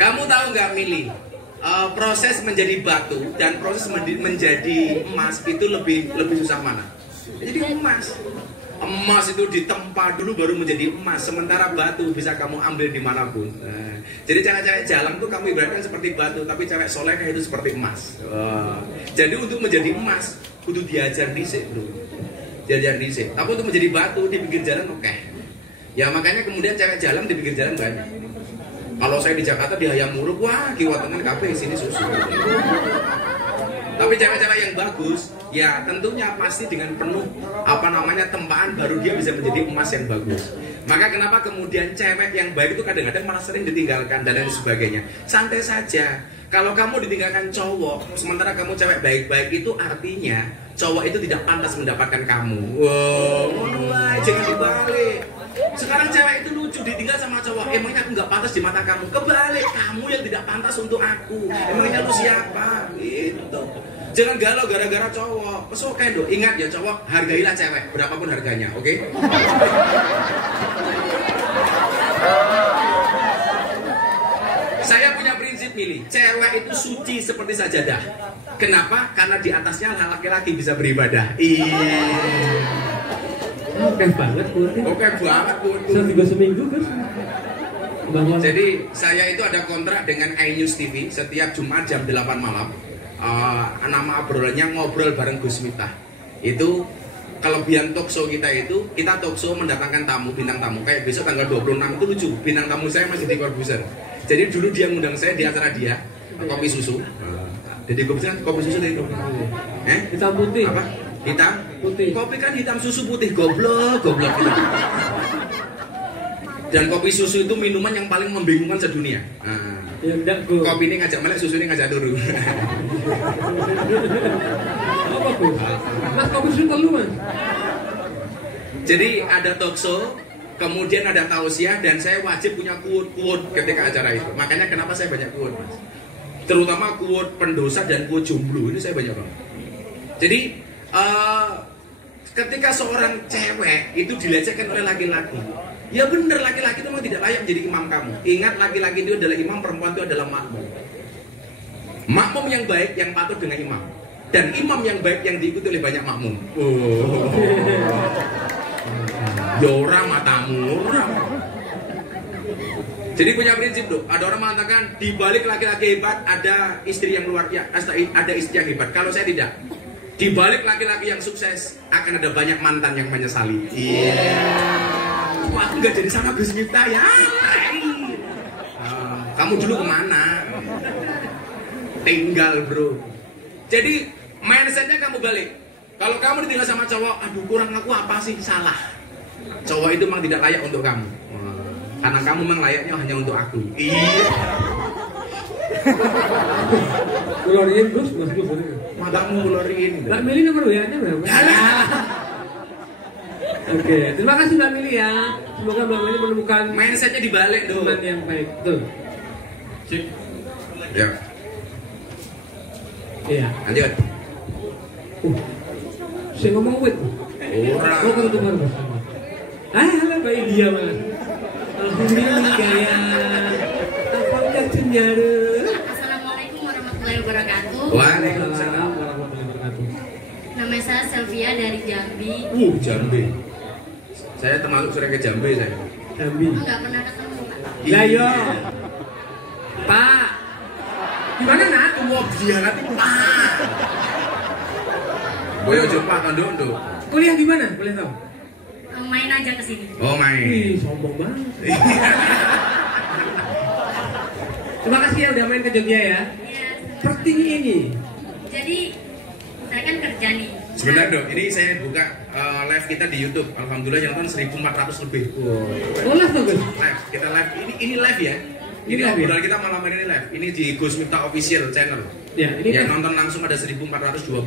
Kamu tahu nggak, Mili? Proses menjadi batu dan proses menjadi emas itu lebih susah mana? Jadi emas itu ditempa dulu baru menjadi emas, sementara batu bisa kamu ambil dimanapun. Jadi cewek-cewek jalan tuh kamu ibaratkan seperti batu, tapi cewek solehah itu seperti emas. Jadi untuk menjadi emas kudu diajar dhisik, bro. Diajar dhisik. Tapi untuk menjadi batu di pinggir jalan oke. Ya makanya kemudian cewek jalan di pinggir jalan banyak. Kalau saya di Jakarta di Hayam Muruk, wah kiwatangan kafe sini susu. Tapi cewek-cewek yang bagus, ya tentunya pasti dengan penuh tempaan baru dia bisa menjadi emas yang bagus. Maka kenapa kemudian cewek yang baik itu kadang-kadang malah sering ditinggalkan dan lain sebagainya. Santai saja. Kalau kamu ditinggalkan cowok, sementara kamu cewek baik-baik, itu artinya cowok itu tidak pantas mendapatkan kamu. Wow, jangan dibalik. Sekarang cewek itu lucu, ditinggal sama cowok. Emangnya aku nggak pantas di mata kamu? Kebalik, kamu yang tidak pantas untuk aku. Emangnya lu siapa? Gitu. Jangan galau gara-gara cowok. Pesokan do. Ingat ya cowok, hargailah cewek berapapun harganya, oke? Saya punya prinsip Mili, cewek itu suci seperti sajadah. Kenapa? Karena di atasnya laki-laki bisa beribadah. Oke banget, Oke banget, Tiga seminggu kan? Jadi saya itu ada kontrak dengan iNews TV setiap Jumat jam 8 malam. Nama obrolannya ngobrol bareng Gus Miftah. Itu kelebihan talkshow kita itu, kita talkshow mendatangkan tamu, bintang tamu. Kayak besok tanggal 26 itu lucu, bintang tamu saya masih di Corbuzier. Jadi dulu dia ngundang saya di acara dia, kopi susu. Jadi kopi susu dari kopi. Hitam putih. Apa? Hitam putih. Kopi kan hitam, susu putih, goblok. Dan kopi susu itu minuman yang paling membingungkan sedunia. Ya, kopi ini ngajak melek, susu ini ngajak turu. Apa tuh? Mas kopi susu telu, Mas. Jadi ada talkshow, kemudian ada tausiah, dan saya wajib punya quote ketika acara itu. Makanya kenapa saya banyak quote, Mas. Terutama quote pendosa dan quote jomblo, ini saya banyak banget. Jadi ketika seorang cewek itu dilecehkan oleh laki-laki, ya bener, laki-laki itu memang tidak layak menjadi imam kamu. Ingat, laki-laki itu adalah imam, perempuan itu adalah makmum. Makmum yang baik yang patuh dengan imam, dan imam yang baik yang diikuti oleh banyak makmum. Yora matamu. Jadi punya prinsip loh. Ada orang mengatakan di balik laki-laki hebat ada istri yang luar biasa, ada istri yang hebat. Kalau saya tidak. Di balik laki-laki yang sukses akan ada banyak mantan yang menyesali. Wah, aku nggak jadi sama Gus Miftah ya. Kamu dulu kemana? Tinggal, bro. Jadi mindsetnya kamu balik. Kalau kamu ditinggal sama cowok, aduh kurang aku apa sih? Salah. Cowok itu memang tidak layak untuk kamu. Karena kamu memang layaknya hanya untuk aku. Iya. Keluarin Gus, Mas Gus. Matamu keluarin. Mbak Mili nomor WA-nya berapa? Oke, terima kasih Mbak Mili ya. Semoga Mbak Mili menemukan mindsetnya dibalik dong. teman yang baik. Tuh. Cik. Ya. Iya. Lanjut. Saya ngomong wit. Orang. Oh, kebetulan Mas. Halo Mbak India, Mas. Alhamdulillah gaya. Apakah cenyaru? Assalamualaikum warahmatullahi wabarakatuh. Waalaikumsalam warahmatullahi wabarakatuh. Nama saya Sylvia dari Jambi. Jambi. Saya termasuk sering ke Jambi saya. Jambi. Enggak pernah ketemu, Pak. Lah yo. Pak. Gimana nak? Mau dia nanti Pak. Boyo Pak Tondo. Kuliah di mana? Boleh tahu? Main aja ke sini. Oh main. Wih, sombong banget. Terima kasih ya udah main ke Jogja ya. Iya. Seperti ini. Jadi saya kan kerja nih. Sebentar dong, ini saya buka live kita di YouTube. Alhamdulillah yang nonton 1.400 lebih. Oh live tuh Gus. Live, kita live. Ini live ya. Ini live obrolan ya? kita malam ini live. Ini di Gus Miftah Official Channel. Ya, ini yang kan nonton langsung ada 1.424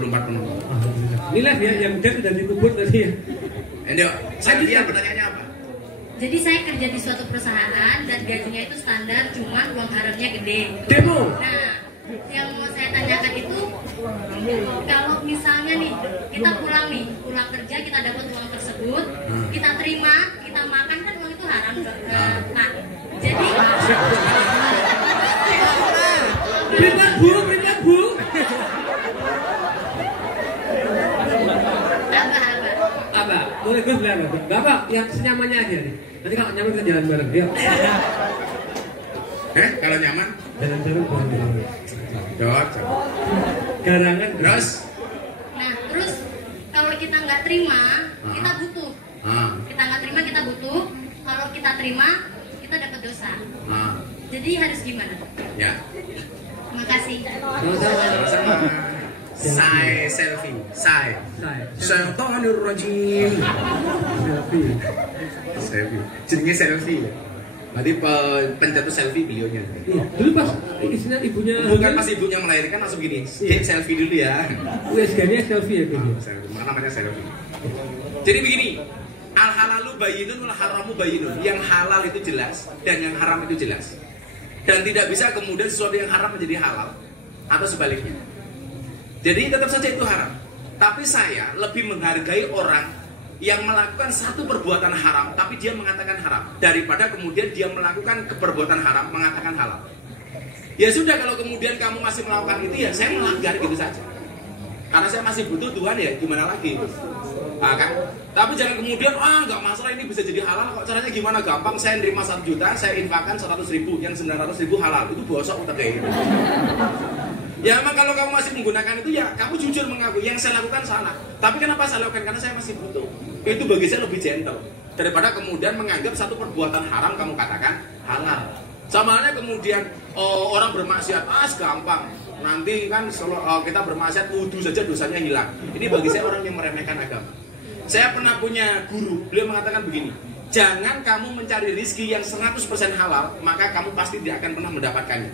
penonton. ini live ya, yang dead udah dikubur tadi ya. Endo, saya dia pertanyaannya apa? Jadi saya kerja di suatu perusahaan dan gajinya itu standar, cuman uang haramnya gede. Demo. Nah, yang mau saya tanyakan itu, kalau misalnya nih kita pulang kerja, kita dapat uang tersebut, kita terima, kita makan kan uang itu haram. Perintah Bu, perintah Bu. Apa? Boleh gue bilang apa? Bapak, yang senyamannya aja nih. Nanti kalau nyaman kita jalan bareng, yuk. Kalau nyaman? Jalan-jalan bareng. Cocok. Garangan. Terus? Nah, terus kalau kita nggak terima, kita butuh. Kita nggak terima, kita butuh. Kalau kita terima, kita dapat dosa. Jadi harus gimana? Ya. Makasih. Sama-sama. Saya selfie. Saya. Syaitonir rajim. Selfie. Jadinya selfie. Berarti pencetus selfie beliaunya. Iya. Dulu pas isinya ibunya. Bukan pas ibunya melahirkan langsung gini. Selfie dulu ya. USG-nya selfie ya gitu. Mana namanya selfie. Jadi begini. Al halalu bayyinun wal haramu bayyinun. Yang halal itu jelas dan yang haram itu jelas. Dan tidak bisa kemudian sesuatu yang haram menjadi halal atau sebaliknya. Jadi tetap saja itu haram. Tapi saya lebih menghargai orang yang melakukan satu perbuatan haram tapi dia mengatakan haram daripada kemudian dia melakukan perbuatan haram mengatakan halal. Ya sudah, kalau kemudian kamu masih melakukan itu ya saya melanggar gitu saja. Karena saya masih butuh Tuhan, ya gimana lagi? Kan? Tapi jangan kemudian nggak masalah, ini bisa jadi halal kok, caranya gimana, gampang, saya nerima 1 juta, saya infakkan 100.000, yang 900.000 halal. Itu bosok udah kayak gitu. Ya memang kalau kamu masih menggunakan itu ya kamu jujur mengaku yang saya lakukan salah. Tapi kenapa saya lakukan? Karena saya masih butuh. Itu bagi saya lebih gentle daripada kemudian menganggap satu perbuatan haram kamu katakan halal. Sama halnya kemudian orang bermaksiat, gampang. Nanti kan kita bermaksiat wudhu saja dosanya hilang. Ini bagi saya orang yang meremehkan agama. Saya pernah punya guru, beliau mengatakan begini, jangan kamu mencari rizki yang 100% halal, maka kamu pasti tidak akan pernah mendapatkannya.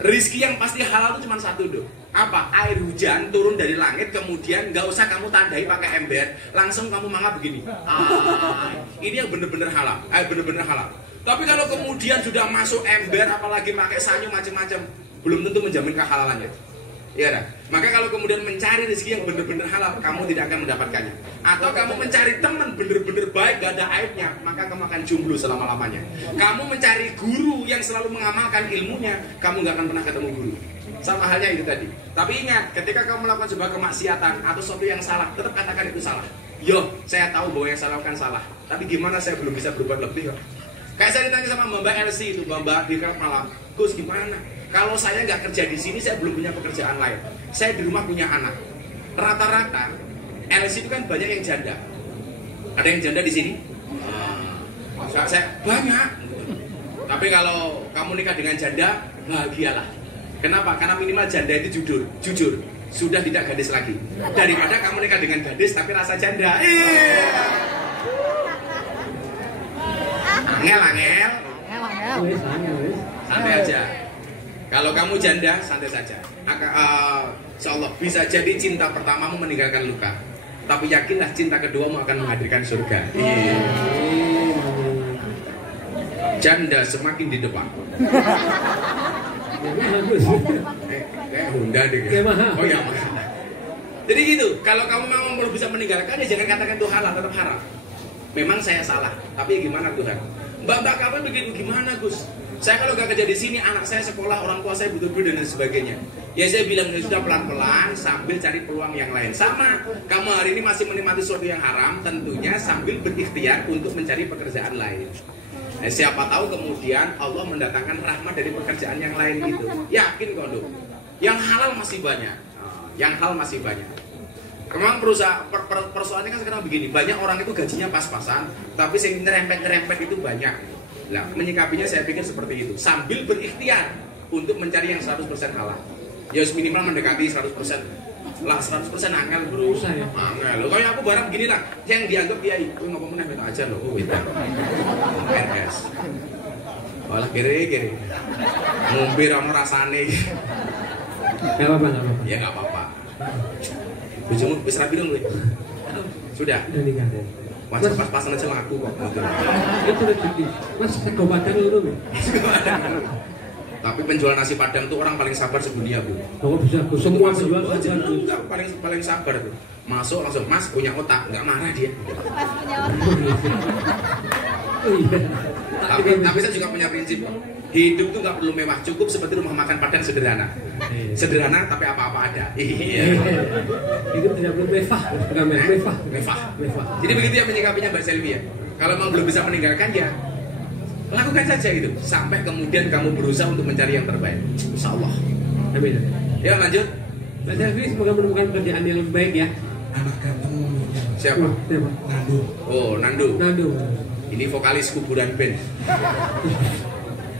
Rizki yang pasti halal itu cuma satu, dong. Apa? Air hujan turun dari langit, kemudian nggak usah kamu tandai pakai ember, langsung kamu mangap begini. Ini yang bener-bener halal, bener-bener halal. Tapi kalau kemudian sudah masuk ember, apalagi pakai sanyu macam-macam, belum tentu menjamin kehalalannya. Ya kan? Maka kalau kemudian mencari rezeki yang benar-benar halal, kamu tidak akan mendapatkannya. Atau kamu mencari teman benar-benar baik, gak ada aibnya, maka kamu akan jomblo selama-lamanya. Kamu mencari guru yang selalu mengamalkan ilmunya, kamu gak akan pernah ketemu guru. Sama halnya itu tadi. Tapi ingat, ketika kamu melakukan sebuah kemaksiatan atau sesuatu yang salah, tetap katakan itu salah. Yo, saya tahu bahwa yang saya lakukan salah, tapi gimana saya belum bisa berbuat lebih kok. Kayak saya ditanya sama Mbak Elsie itu, Mbak di malam, Gus gimana? Kalau saya nggak kerja di sini, saya belum punya pekerjaan lain. Saya di rumah punya anak. Rata-rata, LC itu kan banyak yang janda. Ada yang janda di sini? Saya banyak. Tapi kalau kamu nikah dengan janda, bahagialah. Kenapa? Karena minimal janda itu jujur, sudah tidak gadis lagi. Daripada kamu nikah dengan gadis tapi rasa janda. Angel. Santai aja. Kalau kamu janda, santai saja. Insyaallah bisa jadi cinta pertamamu meninggalkan luka. Tapi yakinlah cinta keduamu akan menghadirkan surga. Janda semakin di depan. Honda deh. Oh ya, jadi gitu. Kalau kamu memang belum bisa meninggalkan, ya jangan katakan itu halal, tetap haram. Memang saya salah, tapi gimana Tuhan? Mbak kamu begitu gimana Gus? Saya kalau gak kerja di sini, anak saya sekolah, orang tua saya butuh duit dan sebagainya. Ya saya bilang sudah pelan-pelan sambil cari peluang yang lain. Sama, kamu hari ini masih menikmati sesuatu yang haram, tentunya sambil berikhtiar untuk mencari pekerjaan lain. Siapa tahu kemudian Allah mendatangkan rahmat dari pekerjaan yang lain itu. Yakin kok dong. Yang halal masih banyak. Yang halal masih banyak. Memang persoalannya kan sekarang begini, banyak orang itu gajinya pas-pasan, tapi yang nyerempet-nyerempet itu banyak. Nah, menyikapinya saya pikir seperti itu, sambil berikhtiar untuk mencari yang 100% halal. Ya minimal mendekati 100%. Lah 100% angel bro. Angel. Kayak aku barang begini lah, yang dianggap kiai, kowe ngomong meneh aja loh. Oh, gitu. RS. Walah kere-kere. Ngombe ra ono rasane. Enggak apa-apa. Ya enggak apa-apa. Bojomu wis rapi dong kowe. Sudah. Udah nikah. Mas pas-pasan aja sama aku kok. Itu rezeki. Mas sego padang lho. Tapi penjual nasi padang tuh orang paling sabar sedunia, Bu. Oh, bisa. Semua penjual enggak paling sabar tuh. Masuk langsung, Mas punya otak, enggak marah dia. Oh iya. Tapi saya juga punya prinsip. Hidup tuh nggak perlu mewah, cukup seperti rumah makan Padang sederhana. Sederhana tapi apa-apa ada. Iya. Hidup tidak perlu mewah, bukan mewah. Mewah. Jadi begitu ya menyikapinya Mbak Selvi ya. Kalau memang belum bisa meninggalkan ya lakukan saja gitu. Sampai kemudian kamu berusaha untuk mencari yang terbaik. Insya Allah. Amin. Ya lanjut. Mbak Selvi semoga menemukan pekerjaan yang lebih baik ya. Anak ganteng. Siapa? Nando. Oh, Nando. Nando. Ini vokalis kuburan band.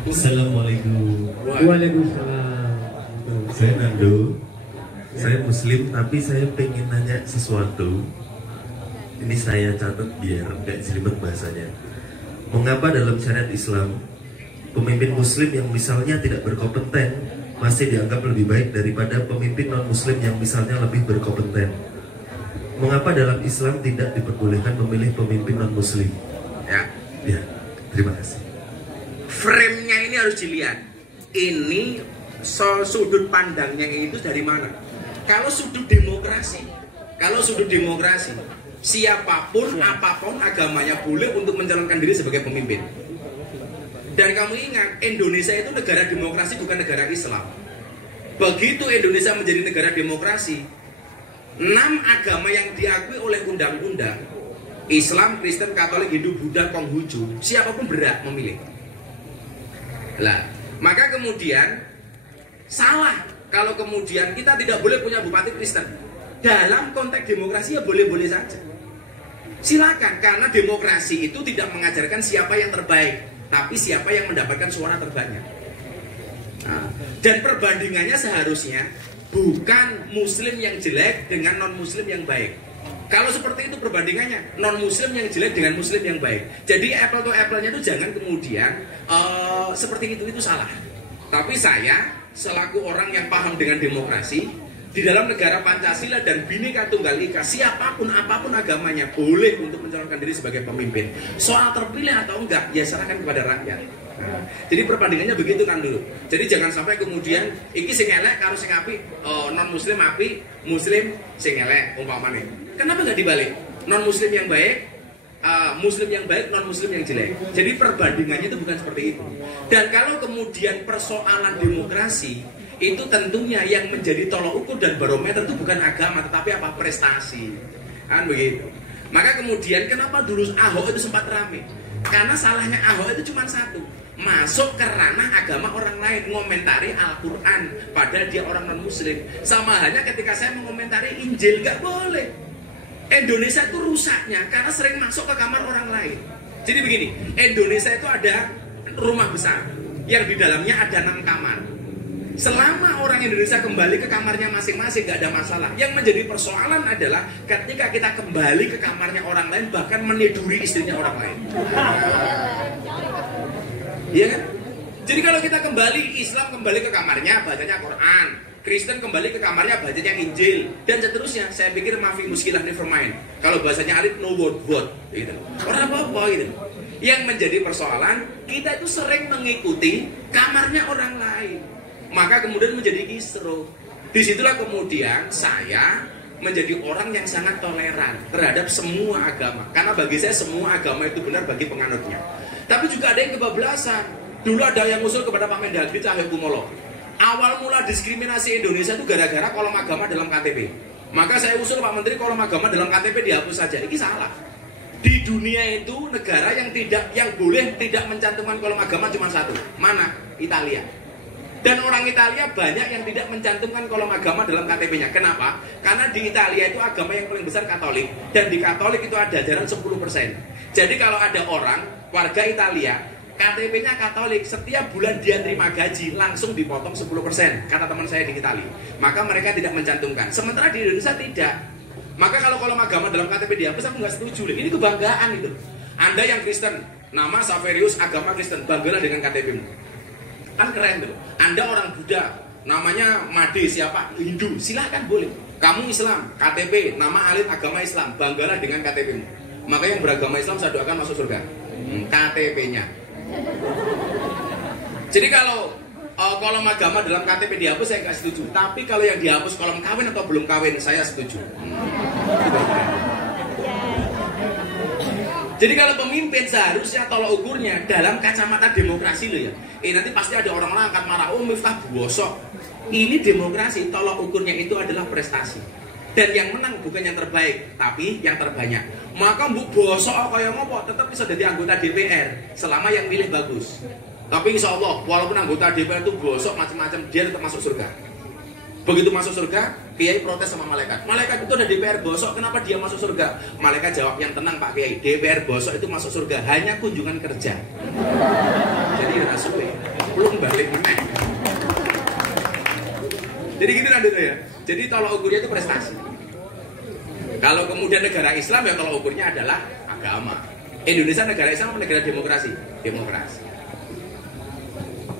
Assalamualaikum. Waalaikumsalam. Saya Nando. Saya Muslim, tapi saya pengen nanya sesuatu. Ini saya catat biar nggak jelimet bahasanya. Mengapa dalam syariat Islam pemimpin Muslim yang misalnya tidak berkompeten masih dianggap lebih baik daripada pemimpin non-Muslim yang misalnya lebih berkompeten? Mengapa dalam Islam tidak diperbolehkan memilih pemimpin non-Muslim? Ya, terima kasih. Frame-nya ini harus dilihat. Ini sudut pandangnya itu dari mana? Kalau sudut demokrasi, siapapun, apapun agamanya boleh untuk mencalonkan diri sebagai pemimpin. Dan kamu ingat, Indonesia itu negara demokrasi, bukan negara Islam. Begitu Indonesia menjadi negara demokrasi, 6 agama yang diakui oleh undang-undang, Islam, Kristen, Katolik, Hindu, Buddha, Konghucu, siapapun berhak memilih. Lah, maka kemudian salah kalau kemudian kita tidak boleh punya bupati Kristen. Dalam konteks demokrasi ya boleh-boleh saja. Silakan, karena demokrasi itu tidak mengajarkan siapa yang terbaik, tapi siapa yang mendapatkan suara terbanyak. Nah, dan perbandingannya seharusnya bukan Muslim yang jelek dengan non-Muslim yang baik. Kalau seperti itu perbandingannya, non-Muslim yang jelek dengan Muslim yang baik. Jadi apple to apple-nya itu jangan kemudian seperti itu salah. Tapi saya selaku orang yang paham dengan demokrasi, di dalam negara Pancasila dan Bhinneka Tunggal Ika, siapapun apapun agamanya boleh untuk mencalonkan diri sebagai pemimpin. Soal terpilih atau enggak, ya serahkan kepada rakyat. Nah, jadi perbandingannya begitu kan dulu. Jadi jangan sampai kemudian iki sing elek karo sing apik, non muslim apik, muslim sing elek umpamane. Kenapa nggak dibalik? Non muslim yang baik, muslim yang baik, non muslim yang jelek. Jadi perbandingannya itu bukan seperti itu. Dan kalau kemudian persoalan demokrasi itu tentunya yang menjadi tolok ukur dan barometer itu bukan agama, tetapi apa? Prestasi. Kan begitu. Maka kemudian kenapa dulu Ahok itu sempat rame? Karena salahnya Ahok itu cuma satu, masuk ke ranah agama orang lain, ngomentari Al-Quran, padahal dia orang non-muslim. Sama halnya ketika saya mengomentari Injil, gak boleh. Indonesia itu rusaknya karena sering masuk ke kamar orang lain. Jadi begini, Indonesia itu ada rumah besar yang di dalamnya ada 6 kamar. Selama orang Indonesia kembali ke kamarnya masing-masing gak ada masalah. Yang menjadi persoalan adalah ketika kita kembali ke kamarnya orang lain, bahkan meniduri istrinya orang lain. Iya kan? Jadi kalau kita kembali, Islam kembali ke kamarnya bacanya Quran, Kristen kembali ke kamarnya bacanya Injil, dan seterusnya. Saya pikir mafi muskilah never mind. Kalau bahasanya Arif no word gitu. Orang apa-apa gitu. Yang menjadi persoalan, kita itu sering mengikuti kamarnya orang lain. Maka kemudian menjadi kisruh. Disitulah kemudian saya menjadi orang yang sangat toleran terhadap semua agama. Karena bagi saya semua agama itu benar bagi penganutnya. Tapi juga ada yang kebablasan. Dulu ada yang usul kepada Pak Mendagri Cahyokumolo. Awal mula diskriminasi Indonesia itu gara-gara kolom agama dalam KTP. Maka saya usul Pak Menteri kolom agama dalam KTP dihapus saja. Ini salah. Di dunia itu negara yang boleh tidak mencantumkan kolom agama cuma satu. Mana? Italia. Dan orang Italia banyak yang tidak mencantumkan kolom agama dalam KTP-nya. Kenapa? Karena di Italia itu agama yang paling besar Katolik. Dan di Katolik itu ada jajaran 10%. Jadi kalau ada orang, warga Italia, KTP-nya Katolik, setiap bulan dia terima gaji, langsung dipotong 10%. Kata teman saya di Italia. Maka mereka tidak mencantumkan. Sementara di Indonesia tidak. Maka kalau kolom agama dalam KTP dihapus, aku nggak setuju. Ini kebanggaan itu. Anda yang Kristen, nama Saverius, agama Kristen, banggalah dengan KTP-mu. Kan keren tuh. Anda orang Buddha, namanya Made siapa? Hindu, silahkan boleh. Kamu Islam, KTP, nama alit agama Islam, banggalah dengan KTP-mu. Maka yang beragama Islam saya doakan masuk surga. KTP-nya. Jadi kalau kolom agama dalam KTP dihapus saya nggak setuju. Tapi kalau yang dihapus kolom kawin atau belum kawin saya setuju. Jadi kalau pemimpin seharusnya tolak ukurnya dalam kacamata demokrasi loh ya. Nanti pasti ada orang-orang akan marah, oh Miftah bosok. Ini demokrasi, tolak ukurnya itu adalah prestasi. Dan yang menang bukan yang terbaik, tapi yang terbanyak. Maka mbok bosok kaya ngopo tetap bisa jadi anggota DPR selama yang milih bagus. Tapi insya Allah walaupun anggota DPR itu bosok macam-macam, dia tetap masuk surga. Begitu masuk surga, Kiai protes sama malaikat. Malaikat itu ada DPR bosok, kenapa dia masuk surga? Malaikat jawab, yang tenang Pak Kiai, DPR bosok itu masuk surga hanya kunjungan kerja. Jadi rasuwe, belum balik meneh. Jadi gitu nanti ya. Jadi tolak ukurnya itu prestasi. Kalau kemudian negara Islam ya tolak ukurnya adalah agama. Indonesia negara Islam atau negara demokrasi? Demokrasi.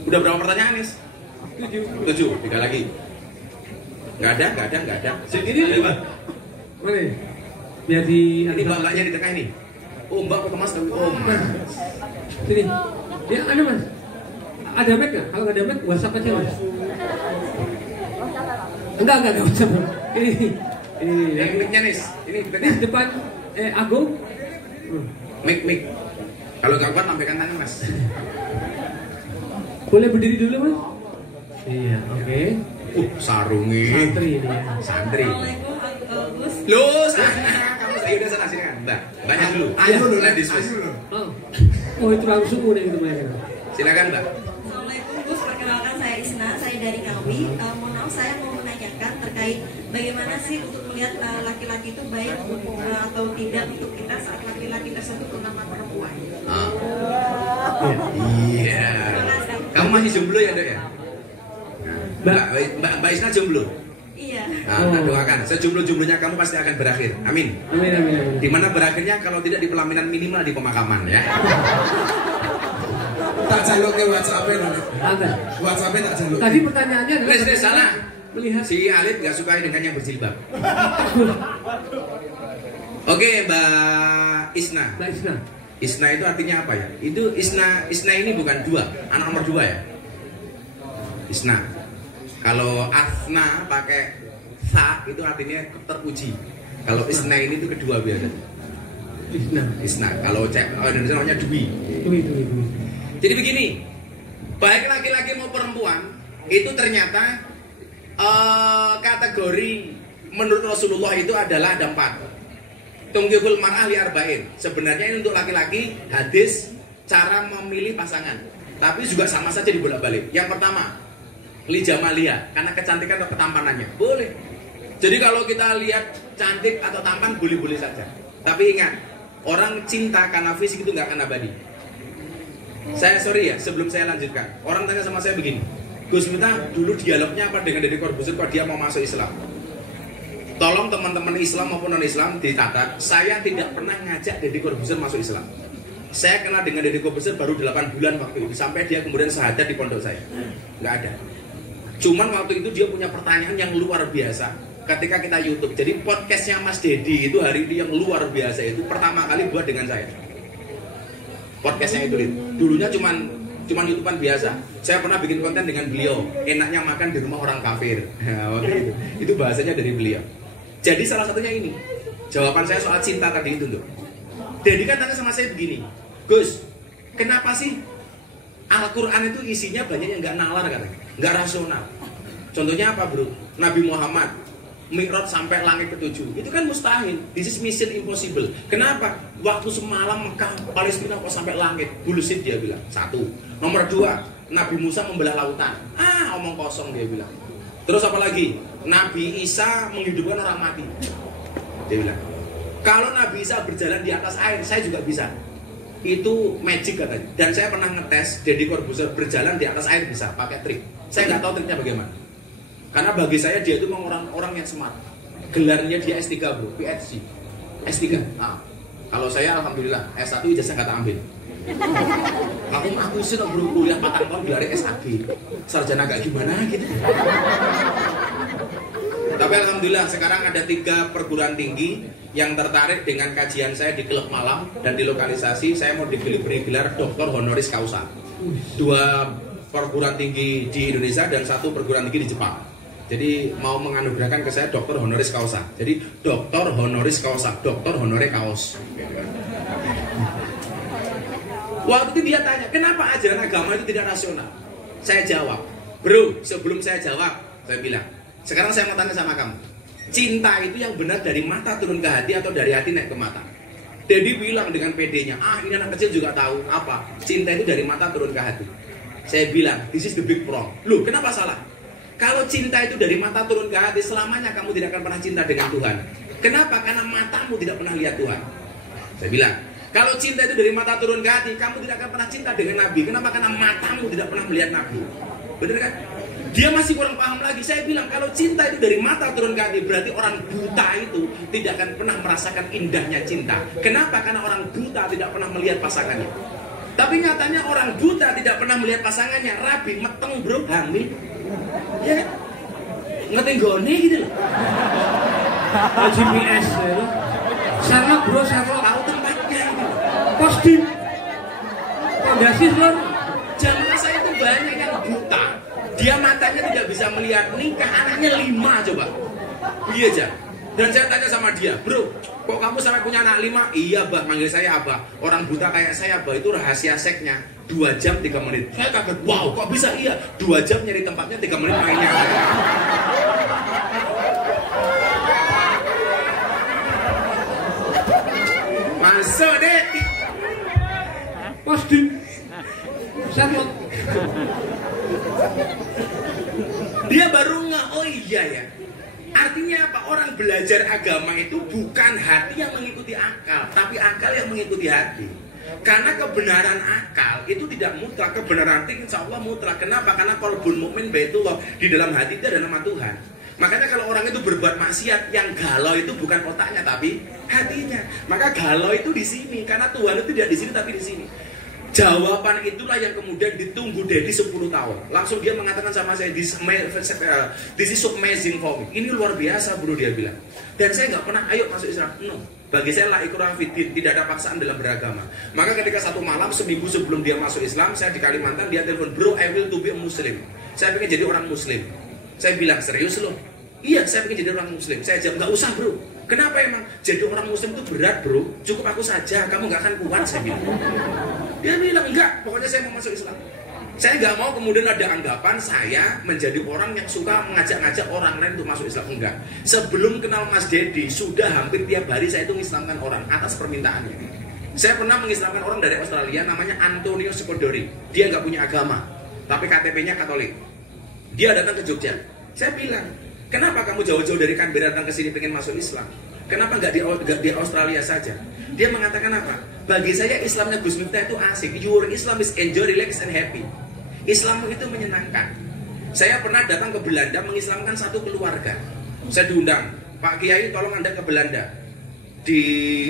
Udah berapa pertanyaan, Nis? 7. 3 lagi. Nggak ada. Segini nih, Pak. Mana? Biar di... Ini mbaknya di tengah ini. Oh, mbak kok mas tapi om. Sini. Ya, ada mas. Ada mic nggak? Kalau nggak ada mic, WhatsApp aja mas. Enggak WhatsApp. Ini. Yang mic-nya Nis. Ini Nis depan. Agung. Mic. Kalau nggak kuat tampilkan tangan mas. Boleh berdiri dulu mas? Iya, oke. Sarungi. Santri ini ya. Santri. Assalamualaikum Gus. Loh, kamu saya udah sana sini kan. Mbak, banyak dulu. Ayo dulu, Ladies first. Oh itu langsung udah gitu mereka. Silakan Mbak. Assalamualaikum Gus, perkenalkan saya Isna, saya dari Ngawi. Mohon maaf, saya mau menanyakan terkait bagaimana sih untuk melihat laki-laki itu baik atau tidak untuk kita saat laki-laki tersebut bernama perempuan. Iya. Kamu masih jomblo ya Dok ya? Mbak Isna jomblo. Iya. Nah, kita doakan, sejomblo-jomblonya kamu pasti akan berakhir. Amin. Amin. Dimana berakhirnya kalau tidak di pelaminan minimal di pemakaman ya. Tak jaluk ke WhatsApp-nya nanti. Ada. WhatsApp-nya tak jaluk. Tadi pertanyaannya adalah Nes salah. melihat Si Alit nggak suka dengan yang berjilbab. Oke, Mbak Isna. Mbak Isna. Isna itu artinya apa ya? Itu Isna ini bukan 2, anak nomor 2 ya. Isna. Kalau Asna pakai sa itu artinya terpuji. Kalau Isna ini itu kedua biasa. Isna. Kalau Indonesia namanya Dwi. Dwi. Jadi begini, baik laki-laki mau perempuan itu ternyata kategori menurut Rasulullah itu adalah ada 4. Tunggihul mar'ah li arba'in. Sebenarnya ini untuk laki-laki hadis cara memilih pasangan. Tapi juga sama saja dibolak-balik. Yang pertama, li jamalia, karena kecantikan atau ketampanannya. Boleh. Jadi kalau kita lihat cantik atau tampan boleh-boleh saja. Tapi ingat, orang cinta karena fisik itu nggak akan abadi. Sorry ya, sebelum saya lanjutkan. Orang tanya sama saya begini, Gus Miftah dulu dialognya apa dengan Deddy Corbuzier kok dia mau masuk Islam? Tolong teman-teman Islam maupun non-Islam dicatat, saya tidak pernah ngajak Deddy Corbuzier masuk Islam. Saya kenal dengan Deddy Corbuzier baru 8 bulan waktu itu, sampai dia kemudian syahadat di pondok saya. Nggak ada. Cuman waktu itu dia punya pertanyaan yang luar biasa ketika kita YouTube. Jadi podcastnya Mas Deddy itu hari ini yang luar biasa itu pertama kali buat dengan saya. Podcastnya itu dulunya cuman YouTubean biasa. Saya pernah bikin konten dengan beliau, enaknya makan di rumah orang kafir. Itu bahasanya dari beliau. Jadi salah satunya ini jawaban saya soal cinta tadi itu tuh. Deddy kan tanya sama saya begini, Gus, kenapa sih Al-Quran itu isinya banyak yang nggak nalar katanya, nggak rasional. Contohnya apa bro? Nabi Muhammad Mi'raj sampai langit ke-7 itu kan mustahil. This is mission impossible. Kenapa? Waktu semalam Mekah Palestina kok sampai langit? Bullshit dia bilang. 1. Nomor 2, Nabi Musa membelah lautan. Omong kosong dia bilang. Terus apa lagi? Nabi Isa menghidupkan orang mati. Dia bilang. Kalau Nabi Isa berjalan di atas air, saya juga bisa. Itu magic katanya. Dan saya pernah ngetes Deddy Corbuzier berjalan di atas air bisa pakai trik. Saya nggak tahu triknya bagaimana. Karena bagi saya dia itu memang orang yang smart. Gelarnya dia S3 bro, PhD. S3. Nah, kalau saya alhamdulillah S1 ijazah nggak tak ambil. Aku sih bro kuliah 4 tahun gelarnya SAG. Sarjana nggak gimana gitu. Tapi alhamdulillah sekarang ada 3 perguruan tinggi yang tertarik dengan kajian saya di klub malam dan di lokalisasi. Saya mau diberi gelar Doktor Honoris Causa. 2 perguruan tinggi di Indonesia dan 1 perguruan tinggi di Jepang. Jadi mau menganugerahkan ke saya Doktor Honoris Causa. Jadi Doktor Honoris Causa, Doktor Honore Kaos. Waktu itu dia tanya, kenapa ajaran agama itu tidak rasional? Saya jawab, bro, sebelum saya jawab, saya bilang, sekarang saya mau tanya sama kamu, cinta itu yang benar dari mata turun ke hati atau dari hati naik ke mata? Dedi bilang dengan PD-nya, ini anak kecil juga tahu apa, cinta itu dari mata turun ke hati. Saya bilang, this is the big problem. Loh, kenapa salah? Kalau cinta itu dari mata turun ke hati, selamanya kamu tidak akan pernah cinta dengan Tuhan. Kenapa? Karena matamu tidak pernah lihat Tuhan. Saya bilang, kalau cinta itu dari mata turun ke hati, kamu tidak akan pernah cinta dengan Nabi. Kenapa? Karena matamu tidak pernah melihat Nabi. Benar kan? Dia masih kurang paham lagi. Saya bilang, kalau cinta itu dari mata turun ke hati, berarti orang buta itu tidak akan pernah merasakan indahnya cinta. Kenapa? Karena orang buta tidak pernah melihat pasangannya. Tapi nyatanya orang buta tidak pernah melihat pasangannya. Rabi, meteng bro, hamil. Ya, ngetenggone gitu loh. GPS ya. Sherlock bro, Sherlock. Tahu tempatnya gitu. Pos di pondasi lor. Jamaah saya itu banyak yang buta. Dia matanya tidak bisa melihat, nikah anaknya 5 coba. Iya aja. Dan saya tanya sama dia, bro, kok kamu sampai punya anak 5? Iya bah, manggil saya abah. Orang buta kayak saya bah, itu rahasia seksnya 2 jam 3 menit. Saya kaget, wow kok bisa iya 2 jam nyari tempatnya 3 menit mainnya. Masuk deh. Pos di Sherlock. Dia baru nggak, oh iya ya. Artinya apa? Orang belajar agama itu bukan hati yang mengikuti akal, tapi akal yang mengikuti hati. Karena kebenaran akal itu tidak mutlak, kebenaran hati insya Allah mutlak. Kenapa? Karena qalbun mu'min baitullah, di dalam hati itu ada nama Tuhan. Makanya kalau orang itu berbuat maksiat, yang galau itu bukan otaknya tapi hatinya. Maka galau itu di sini, karena Tuhan itu tidak di sini tapi di sini. Jawaban itulah yang kemudian ditunggu Dedi 10 tahun. Langsung dia mengatakan sama saya, this is so amazing for me. Ini luar biasa bro, dia bilang. Dan saya nggak pernah, ayo masuk Islam. No. Bagi saya la ikrah fiddin, tidak ada paksaan dalam beragama. Maka ketika satu malam, seminggu sebelum dia masuk Islam, saya di Kalimantan, dia telepon, bro, I will to be a Muslim. Saya pengen jadi orang Muslim. Saya bilang, serius loh? Iya, saya pengen jadi orang Muslim. Saya jawab, nggak usah bro. Kenapa emang? Jadi orang Muslim itu berat bro. Cukup aku saja, kamu nggak akan kuat, saya bilang. Dia bilang, enggak, pokoknya saya mau masuk Islam. Saya nggak mau kemudian ada anggapan saya menjadi orang yang suka mengajak-ngajak orang lain untuk masuk Islam. Enggak. Sebelum kenal Mas Dedi, sudah hampir tiap hari saya itu mengislamkan orang atas permintaannya. Saya pernah mengislamkan orang dari Australia, namanya Antonio Sicodori. Dia nggak punya agama, tapi KTP-nya Katolik. Dia datang ke Jogja. Saya bilang, kenapa kamu jauh-jauh dari Canberra datang ke sini pengen masuk Islam? Kenapa nggak di Australia saja? Dia mengatakan apa? Bagi saya Islamnya Gus Miftah itu asik. Your Islam is enjoy, relax, and happy. Islammu itu menyenangkan. Saya pernah datang ke Belanda mengislamkan satu keluarga. Saya diundang, Pak Kiai tolong Anda ke Belanda. Di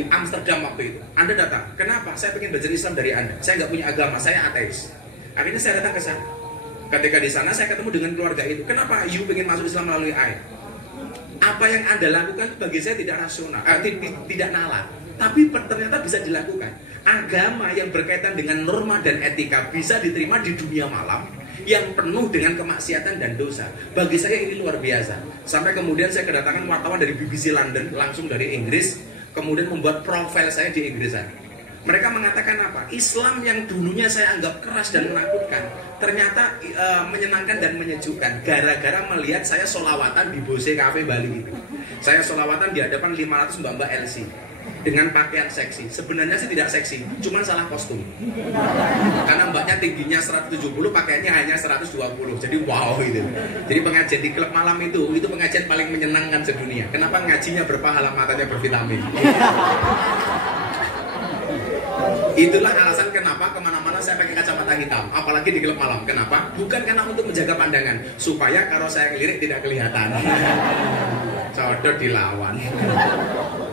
Amsterdam waktu itu. Anda datang, kenapa? Saya ingin belajar Islam dari Anda. Saya nggak punya agama, saya ateis. Akhirnya saya datang ke sana. Ketika di sana saya ketemu dengan keluarga itu. Kenapa you ingin masuk Islam melalui I? Apa yang Anda lakukan bagi saya tidak rasional, tidak nalar. Tapi ternyata bisa dilakukan. Agama yang berkaitan dengan norma dan etika bisa diterima di dunia malam yang penuh dengan kemaksiatan dan dosa. Bagi saya ini luar biasa. Sampai kemudian saya kedatangan wartawan dari BBC London, langsung dari Inggris, kemudian membuat profil saya di Inggris. Mereka mengatakan apa? Islam yang dulunya saya anggap keras dan menakutkan, ternyata menyenangkan dan menyejukkan. Gara-gara melihat saya solawatan di Bose Cafe Bali itu. Saya solawatan di hadapan 500 mbak-mbak LC dengan pakaian seksi. Sebenarnya sih tidak seksi, cuma salah kostum. Karena mbaknya tingginya 170, pakaiannya hanya 120. Jadi wow itu. Jadi pengajian di klub malam itu pengajian paling menyenangkan sedunia. Kenapa? Ngajinya berpahala, matanya bervitamin. Itulah alasan kenapa kemana-mana saya pakai kacamata hitam, apalagi di klub malam. Kenapa? Bukan karena untuk menjaga pandangan, supaya kalau saya ngelirik tidak kelihatan. Codot dilawan.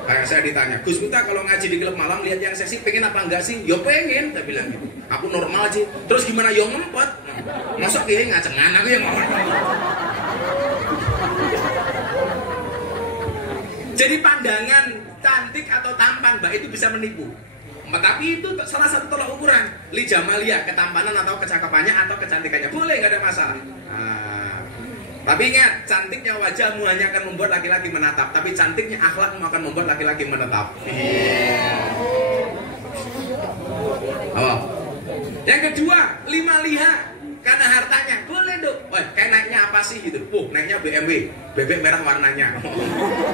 Kayak saya ditanya, Gus Miftah kalau ngaji di klub malam lihat yang seksi pengen apa enggak sih? Yo pengen, saya bilang gitu. Aku normal aja. Terus gimana? Yo ngempet. Masuk kayak ngacengan aku yang ngomong. Jadi pandangan cantik atau tampan mbak itu bisa menipu. Tapi itu salah satu tolak ukuran. Li Jamalia, ketampanan atau kecakapannya atau kecantikannya. Boleh, nggak ada masalah. Tapi ingat, cantiknya wajahmu hanya akan membuat laki-laki menatap, tapi cantiknya akhlakmu akan membuat laki-laki menetap. Oh. Yang kedua, 5 liha karena hartanya. Boleh dong. Wah, kayak naiknya apa sih gitu? Naiknya BMW, bebek merah warnanya.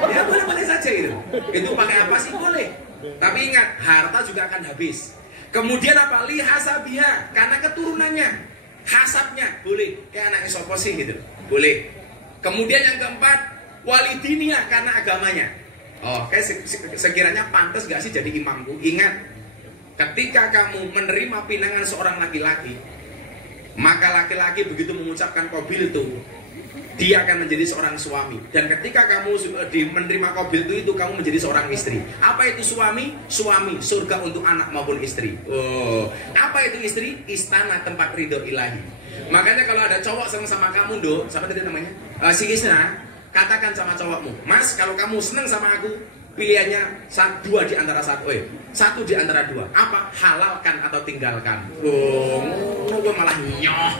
Ya boleh-boleh saja itu. Itu pakai apa sih? Boleh. Tapi ingat, harta juga akan habis. Kemudian apa? Liha sabiha karena keturunannya. Hasabnya boleh. Kayak anaknya sopo sih gitu. Boleh. Kemudian yang keempat, walidinia karena agamanya. Oh, kayak sekiranya pantas gak sih jadi imamku? Ingat, ketika kamu menerima pinangan seorang laki-laki, maka laki-laki begitu mengucapkan qabil itu, dia akan menjadi seorang suami. Dan ketika kamu menerima qabil itu kamu menjadi seorang istri. Apa itu suami? Suami, surga untuk anak maupun istri. Oh, apa itu istri? Istana tempat ridho ilahi. Makanya kalau ada cowok seneng sama kamu, Dok, siapa tadi namanya? Si Isna, katakan sama cowokmu, Mas, kalau kamu seneng sama aku, pilihannya 2 di antara 1. 1 di antara 2. Apa? Halalkan atau tinggalkan. Gue malah nyoh.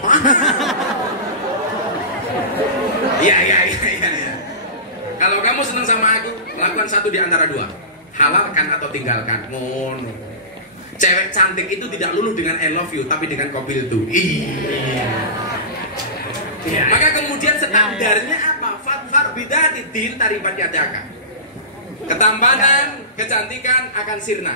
Iya. Kalau kamu seneng sama aku, lakukan 1 di antara 2. Halalkan atau tinggalkan. Ngono. Cewek cantik itu tidak luluh dengan I love you, tapi dengan qabil itu. Iya. Maka kemudian standarnya apa? Fadfar bidadidin taribat yadaka. Ketampanan, kecantikan akan sirna.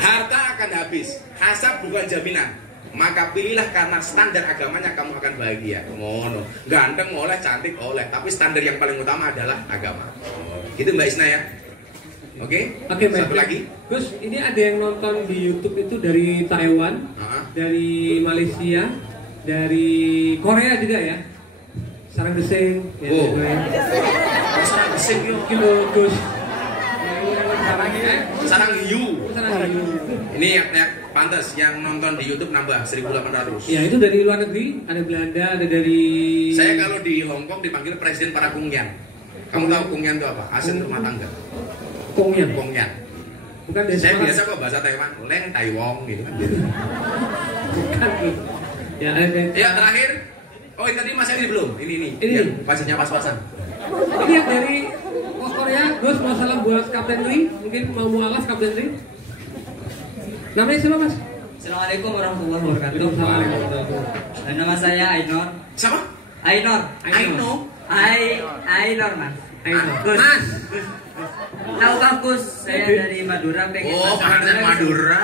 Harta akan habis. Hasab bukan jaminan. Maka pilihlah karena standar agamanya kamu akan bahagia. Ngono. Ganteng oleh, cantik oleh, tapi standar yang paling utama adalah agama. Gitu Mbak Isna ya. Oke, satu lagi. Gus, ini ada yang nonton di YouTube itu dari Taiwan, dari Malaysia, dari Korea juga ya. Sarang Desing. Sarang Desing kilo Gus. Sarang Hiu. Ini yang pantas yang nonton di YouTube nambah 1.800. Ya, itu dari luar negeri, ada Belanda, ada dari. Saya kalau di Hong Kong dipanggil Presiden para Kungyan. Kamu tahu Kungyan itu apa? Asen rumah tangga. Kongyan. Bukan saya biasa kok bahasa Taiwan, Leng Taiwong gitu kan. Bukan. Ya, terakhir. Oh, ini tadi Mas ini belum. Ini. Pastinya pas-pasan. Ini yang dari Korea, Gus mau salam buat Kapten Ri, mungkin mau mualaf Kapten Ri. Namanya siapa, Mas? Assalamualaikum warahmatullahi wabarakatuh. Nama saya Ainor. Siapa? Ainor, Mas. Gus. Tahukah Gus, saya dari Madura, pengen Madura.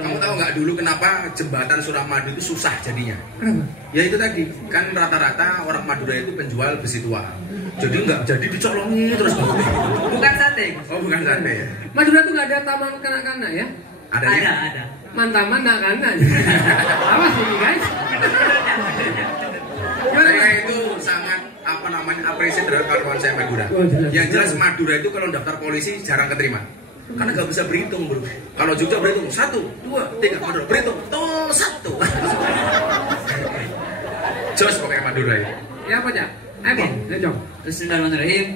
Kamu tahu nggak dulu kenapa jembatan Suramadu itu susah jadinya? Ya itu tadi, kan rata-rata orang Madura itu penjual besi tua. Jadi nggak jadi dicolongi terus. Bukan sate. Oh, bukan sate ya. Madura tuh nggak ada taman kanak-kanak ya? Ada. Mantaman kanak. Awas ini guys. Saya itu sangat apresiasi terhadap kawan saya Madura. Yang jelas Madura itu kalau daftar polisi jarang keterima. Karena nggak bisa berhitung, bro. Kalau Jogja berhitung 1, 2, 3, Madura berhitung tuh 1. Jos pokoknya Madura ya. Ya apa ya? Ayo, Jom. Bismillahirrahmanirrahim.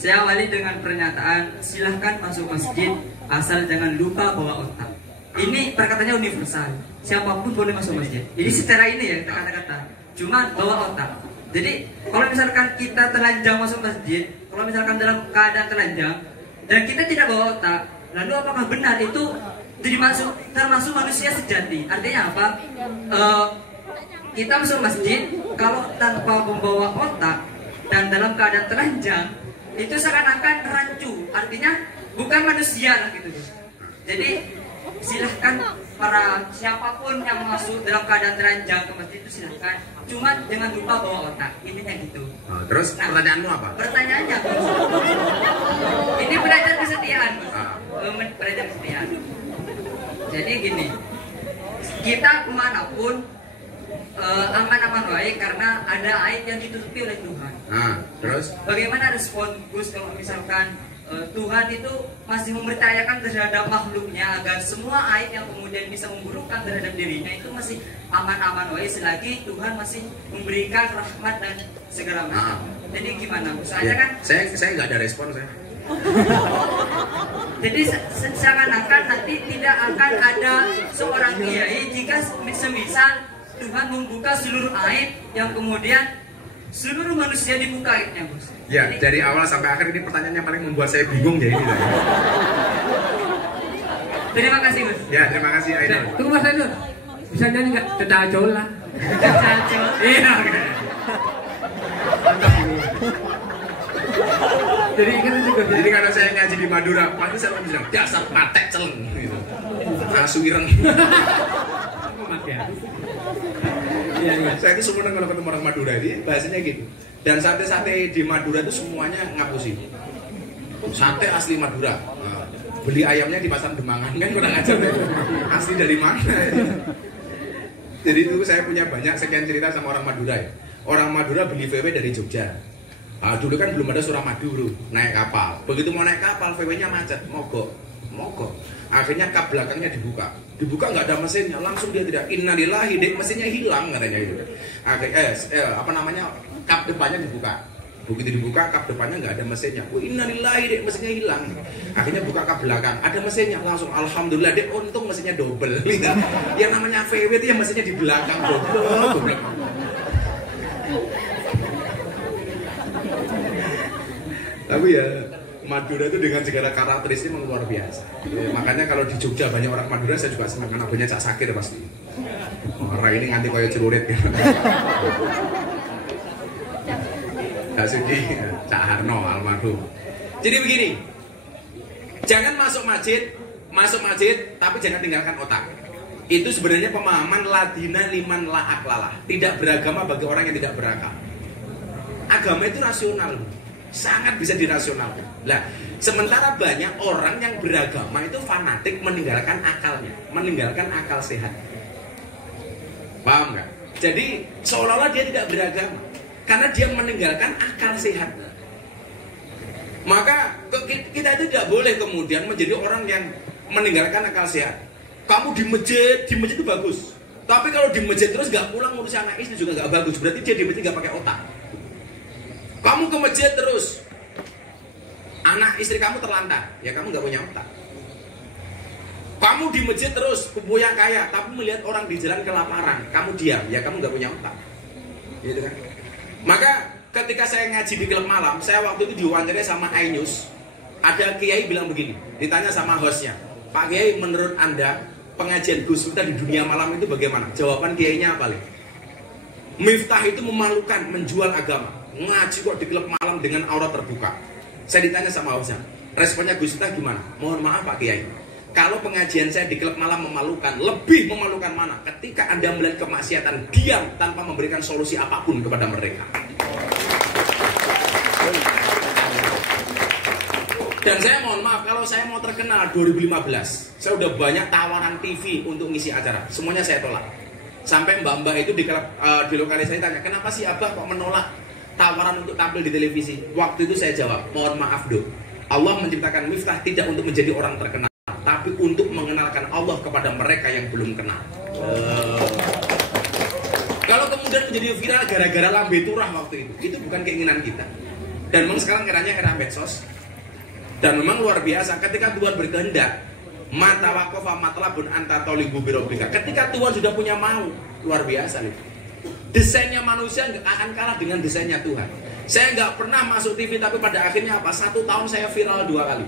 Saya awali dengan pernyataan silahkan masuk masjid asal jangan lupa bawa otak. Ini perkataannya universal. Siapapun boleh masuk masjid. Ini secara ini ya kata-kata. Cuma bawa otak. Jadi kalau misalkan kita telanjang masuk masjid, kalau misalkan dalam keadaan telanjang dan kita tidak bawa otak, lalu apakah benar itu termasuk manusia sejati? Artinya apa? Kita masuk masjid kalau tanpa membawa otak dan dalam keadaan telanjang itu seakan-akan rancu. Artinya bukan manusia lah gitu. Jadi silahkan para siapapun yang masuk dalam keadaan telanjang ke masjid itu silahkan, cuma jangan lupa bawa otak. Intinya gitu. Terus pertanyaanmu apa? Pertanyaannya, ini belajar kesetiaan, belajar kesetiaan. Jadi gini, kita kemanapun aman-aman baik karena ada aib yang ditutupi oleh Tuhan. Terus? Bagaimana respon Gus kalau misalkan Tuhan itu masih mempercayakan terhadap makhluknya agar semua aib yang kemudian bisa memburukkan terhadap dirinya itu masih aman-aman baik selagi Tuhan masih memberikan rahmat dan segala macam. Jadi gimana? Soalnya kan saya nggak ada respon saya. Jadi seakan-akan nanti tidak akan ada seorang kiai jika semisal Tuhan membuka seluruh aib yang kemudian seluruh manusia dibuka aibnya, Bos. Ya, jadi, dari awal sampai akhir ini pertanyaannya paling membuat saya bingung ya ini. Terima kasih, Gus. Ya, terima kasih Ainur. Tunggu Mas Ainur. Bisa nyanyi nggak? Cecacola. Cecacola. Iya. Mantap ini. Jadi kan juga. Jadi kalau saya ngaji di Madura, pasti saya bilang dasar patek celeng. Gitu. Asu ireng. Iya, iya. Saya itu senang kalau ketemu orang Madura ini bahasanya gitu. Dan sate-sate di Madura itu semuanya ngapusi. Sate asli Madura. Nah, beli ayamnya di pasar Demangan kan kurang ajar deh. Asli dari mana? Jadi itu saya punya banyak sekian cerita sama orang Madura ya. Orang Madura beli VW dari Jogja. Nah, dulu kan belum ada Suramadu bro, naik kapal. Begitu mau naik kapal, VW-nya macet, mogok. Akhirnya kap belakangnya dibuka nggak ada mesinnya, langsung dia tidak innalillahi, dek mesinnya hilang katanya itu. Kap depannya dibuka. Begitu dibuka kap depannya nggak ada mesinnya. Innalillahi, dek mesinnya hilang. Akhirnya buka kap belakang, ada mesinnya, langsung alhamdulillah dek, untung mesinnya double. Yang namanya VW itu yang mesinnya di belakang double. Tapi ya Madura itu dengan segala karakteristik memang luar biasa. Ya, makanya kalau di Jogja banyak orang Madura, saya juga senang karena banyak Cak Sakir pasti. Orang ini nganti koyo celurit ya. Cak Sudi, Cak Harno almarhum. Jadi begini, jangan masuk masjid, tapi jangan tinggalkan otak. Itu sebenarnya pemahaman ladina liman la aklalah. Tidak beragama bagi orang yang tidak berakal. Agama itu rasional, sangat bisa dirasionalkan. Nah, sementara banyak orang yang beragama itu fanatik meninggalkan akalnya, meninggalkan akal sehat. Paham nggak? Jadi seolah-olah dia tidak beragama karena dia meninggalkan akal sehat. Maka kita itu tidak boleh kemudian menjadi orang yang meninggalkan akal sehat. Kamu di masjid itu bagus. Tapi kalau di masjid terus nggak pulang ngurus anak istri juga nggak bagus. Berarti dia di masjid nggak pakai otak. Kamu ke masjid terus, anak istri kamu terlantar, ya kamu nggak punya otak. Kamu di masjid terus, punya kaya, tapi melihat orang di jalan kelaparan, kamu diam, ya kamu nggak punya otak. Gitu kan? Maka ketika saya ngaji di klub malam, saya waktu itu diwawancarai sama iNews. Ada kiai bilang begini, ditanya sama hostnya, Pak Kiai, menurut Anda pengajian Gus Miftah di dunia malam itu bagaimana? Jawaban kiainya apa? Miftah itu memalukan, menjual agama. Ngaji kok di klub malam dengan aurat terbuka. Saya ditanya sama hostnya, responnya Gus Miftah gimana? Mohon maaf Pak Kiai, kalau pengajian saya di klub malam memalukan, lebih memalukan mana? Ketika Anda melihat kemaksiatan, diam tanpa memberikan solusi apapun kepada mereka. Dan saya mohon maaf, kalau saya mau terkenal 2015, saya udah banyak tawaran TV untuk ngisi acara, semuanya saya tolak. Sampai mbak-mbak itu di lokalisasi tanya, kenapa sih Abah kok menolak tawaran untuk tampil di televisi? Waktu itu saya jawab, mohon maaf dok, Allah menciptakan Miftah tidak untuk menjadi orang terkenal, tapi untuk mengenalkan Allah kepada mereka yang belum kenal. Kalau kemudian menjadi viral gara-gara lambe turah waktu itu bukan keinginan kita. Dan memang sekarang eranya era medsos. Dan memang luar biasa ketika Tuhan berkehendak, mata wakofa matlabun anta tolibu birobika. Ketika Tuhan sudah punya mau, luar biasa nih. Desainnya manusia nggak akan kalah dengan desainnya Tuhan. Saya nggak pernah masuk TV, tapi pada akhirnya apa? 1 tahun saya viral 2 kali.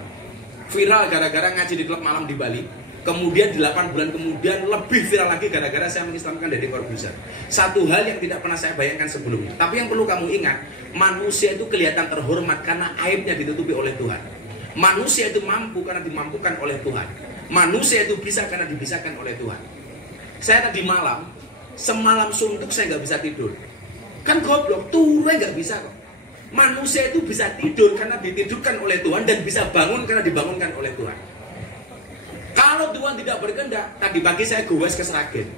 Viral gara-gara ngaji di klub malam di Bali. Kemudian 8 bulan kemudian lebih viral lagi gara-gara saya mengislamkan Deddy Corbuzier. Satu hal yang tidak pernah saya bayangkan sebelumnya. Tapi yang perlu kamu ingat, manusia itu kelihatan terhormat karena aibnya ditutupi oleh Tuhan. Manusia itu mampu karena dimampukan oleh Tuhan. Manusia itu bisa karena dibisakan oleh Tuhan. Saya tadi malam, semalam suntuk saya nggak bisa tidur. Kan goblok, turunnya nggak bisa kok. Manusia itu bisa tidur karena ditidurkan oleh Tuhan, dan bisa bangun karena dibangunkan oleh Tuhan. Kalau Tuhan tidak berkehendak, tadi pagi saya gowes ke Sragen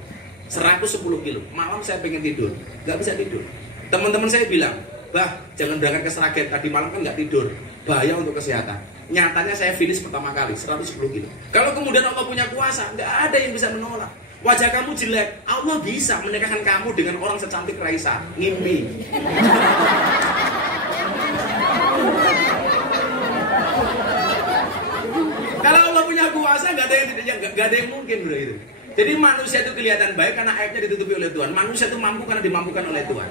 110 kilo, malam saya pengen tidur, nggak bisa tidur. Teman-teman saya bilang, bah jangan berangkat ke Sragen, tadi malam kan nggak tidur, bahaya untuk kesehatan. Nyatanya saya finish pertama kali 110 kilo. Kalau kemudian Allah punya kuasa, nggak ada yang bisa menolak. Wajah kamu jelek, Allah bisa menikahkan kamu dengan orang secantik Raisa. Ngimpi. Kalau Allah punya kuasa, nggak ada yang mungkin bro itu. Jadi manusia itu kelihatan baik karena aibnya ditutupi oleh Tuhan. Manusia itu mampu karena dimampukan oleh Tuhan.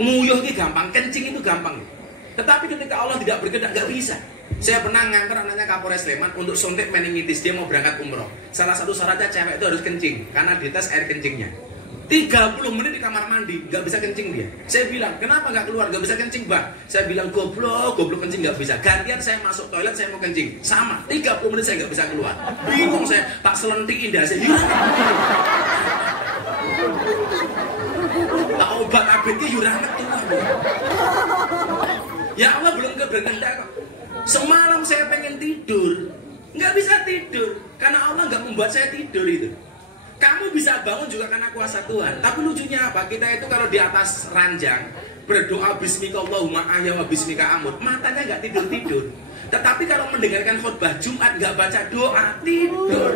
Nguyuh itu gampang, kencing itu gampang. Tetapi ketika Allah tidak berkehendak, nggak bisa. Saya pernah nganter anaknya Kapolres Sleman untuk suntik meningitis, dia mau berangkat umroh. Salah satu syaratnya cewek itu harus kencing, karena dites air kencingnya. 30 menit di kamar mandi, nggak bisa kencing dia. Saya bilang, kenapa nggak keluar? Nggak bisa kencing, Mbak. Saya bilang, goblok kencing nggak bisa. Gantian saya masuk toilet, saya mau kencing. Sama, 30 menit saya nggak bisa keluar. Bingung saya, tak selentik indah saya. Tak obat abetnya yuramet tuh. Ya Allah belum keberkehendak kok. Semalam saya pengen tidur, nggak bisa tidur karena Allah nggak membuat saya tidur itu. Kamu bisa bangun juga karena kuasa Tuhan. Tapi lucunya apa? Kita itu kalau di atas ranjang berdoa Bismika Allahumma ahya wa bismika amut, matanya nggak tidur. Tetapi kalau mendengarkan khutbah Jumat nggak baca doa, tidur.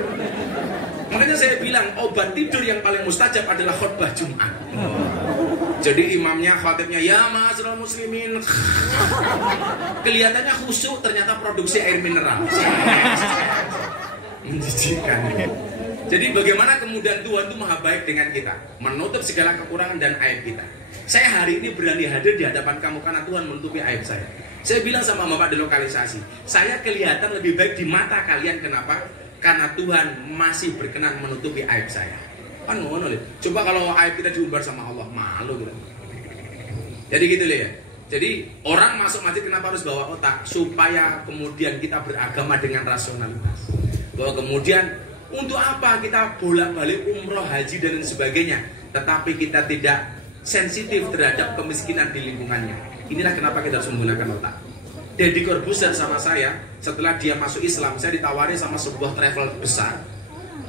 Makanya saya bilang obat tidur yang paling mustajab adalah khutbah Jumat. Jadi imamnya, khatibnya, ya ma'asyiral muslimin. Kelihatannya khusyuk, ternyata produksi air mineral. Menjijikkan. Jadi bagaimana kemudian Tuhan itu maha baik dengan kita, menutup segala kekurangan dan aib kita. Saya hari ini berani hadir di hadapan kamu karena Tuhan menutupi aib saya. Saya bilang sama Bapak di lokalisasi, saya kelihatan lebih baik di mata kalian. Kenapa? Karena Tuhan masih berkenan menutupi aib saya. Kan ngono lho. Coba kalau aib kita diumbar sama Allah, malu gitu. Jadi gitu ya. Jadi orang masuk masjid kenapa harus bawa otak? Supaya kemudian kita beragama dengan rasionalitas. Bahwa kemudian untuk apa kita bolak-balik umroh, haji dan sebagainya, tetapi kita tidak sensitif terhadap kemiskinan di lingkungannya. Inilah kenapa kita harus menggunakan otak. Deddy Corbuzier sama saya, setelah dia masuk Islam, saya ditawari sama sebuah travel besar.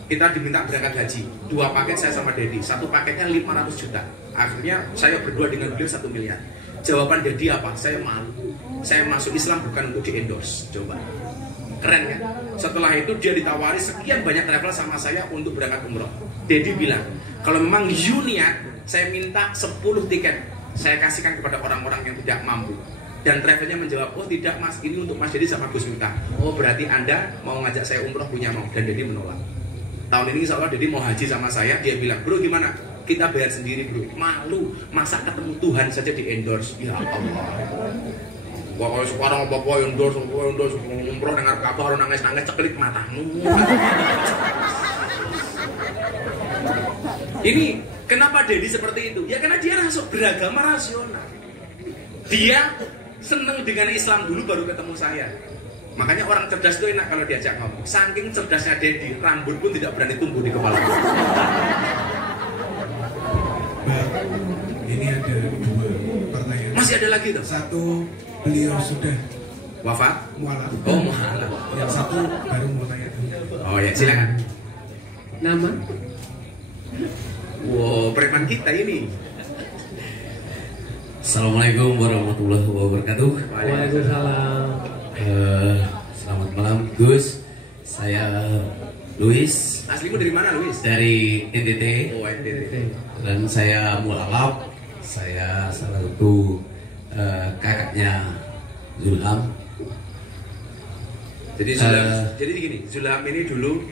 Kita diminta berangkat haji, 2 paket saya sama Deddy, 1 paketnya 500 juta. Akhirnya saya berdua dengan beliau 1 miliar. Jawaban Deddy apa? Saya malu. Saya masuk Islam bukan untuk di endorse. Coba, keren kan? Setelah itu dia ditawari sekian banyak travel sama saya untuk berangkat umroh. Deddy bilang, kalau memang you niat, saya minta 10 tiket, saya kasihkan kepada orang-orang yang tidak mampu. Dan travelnya menjawab, oh tidak mas, ini untuk Mas Deddy sama Gus Miftah. Oh berarti Anda mau ngajak saya umroh punya mau. Dan Deddy menolak. Tahun ini insya Allah Deddy mau haji sama saya. Dia bilang, bro gimana? Kita bayar sendiri bro. Malu, masa ketemu Tuhan saja di endorse. Ya Allah. Wah sekarang bapak endorse umroh dengar kabar nangis-nangis ceklik matamu. Ini kenapa Deddy seperti itu? Ya karena dia langsung beragama rasional. Dia seneng dengan Islam dulu baru ketemu saya. Makanya orang cerdas itu enak kalau diajak ngomong. Saking cerdasnya Deddy, rambut pun tidak berani tumbuh di kepala. Mbak, ini ada 2 pertanyaan. Masih ada lagi tuh? 1, beliau sudah wafat. mualaf. Oh mualaf. Yang 1 baru mau tanya. Oh ya silakan. Nama? Wow, preman kita ini. Assalamualaikum warahmatullahi wabarakatuh. Waalaikumsalam. Selamat malam Gus. Saya Luis. Aslimu dari mana Luis? Dari NTT. Oh NTT. Dan saya mualaf. Saya salah satu kakaknya Zulham. Jadi jadi gini, Zulham ini dulu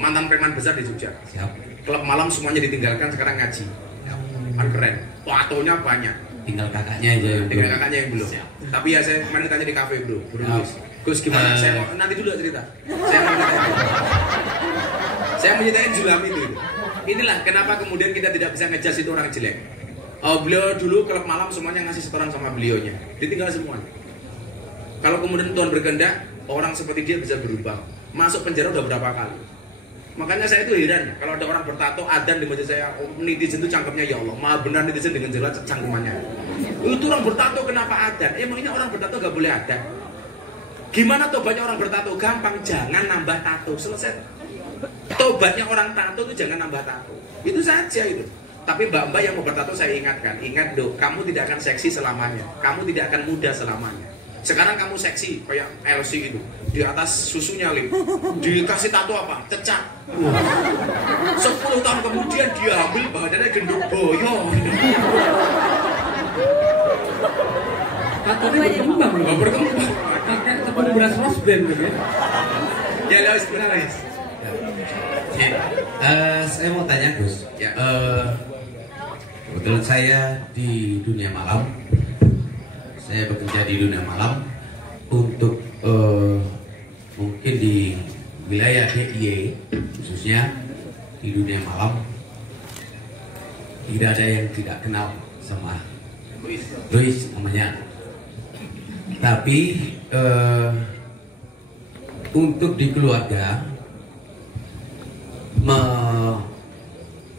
mantan preman besar di Jogja. Siap. Klub malam semuanya ditinggalkan, sekarang ngaji. Kan keren. Tatonya banyak. Tinggal kakaknya aja yang Tinggal belum. kakaknya yang belum. Siap. Tapi ya saya kemarin tanya di kafe bro. Siap. Gus gimana? Saya mau nanti dulu cerita. Saya mau nyetain Zulham itu. Inilah kenapa kemudian kita tidak bisa ngejudge itu orang jelek. Beliau dulu klub malam semuanya ngasih setoran sama beliaunya. Ditinggal semua. Kalau kemudian Tuhan berkehendak, orang seperti dia bisa berubah. Masuk penjara udah berapa kali. Makanya saya itu heran, kalau ada orang bertato adzan di masjid saya, netizen itu cangkemnya ya Allah, maha benar netizen dengan jelas cangkemannya. Itu orang bertato kenapa adzan? Emang ini orang bertato gak boleh adzan? Gimana tobatnya orang bertato? Gampang, jangan nambah tato, selesai. Tobatnya orang tato itu jangan nambah tato, itu saja itu. Tapi mbak-mbak yang mau bertato saya ingatkan, ingat dong, kamu tidak akan seksi selamanya, kamu tidak akan muda selamanya. Sekarang kamu seksi kayak LC itu, di atas susunya Lim, dikasih tato apa? Cecak. 10 tahun kemudian dia hamil, badannya gendut boyo. Tatonya berkembang loh. Gak berkembang. Pakai tepung beras rosben gitu ya. Ya Luis, benar Luis. Saya mau tanya Gus. Ya. Kebetulan saya di dunia malam. Saya bekerja di dunia malam. untuk mungkin di wilayah DIY khususnya di dunia malam tidak ada yang tidak kenal sama Luis namanya. Tapi untuk di keluarga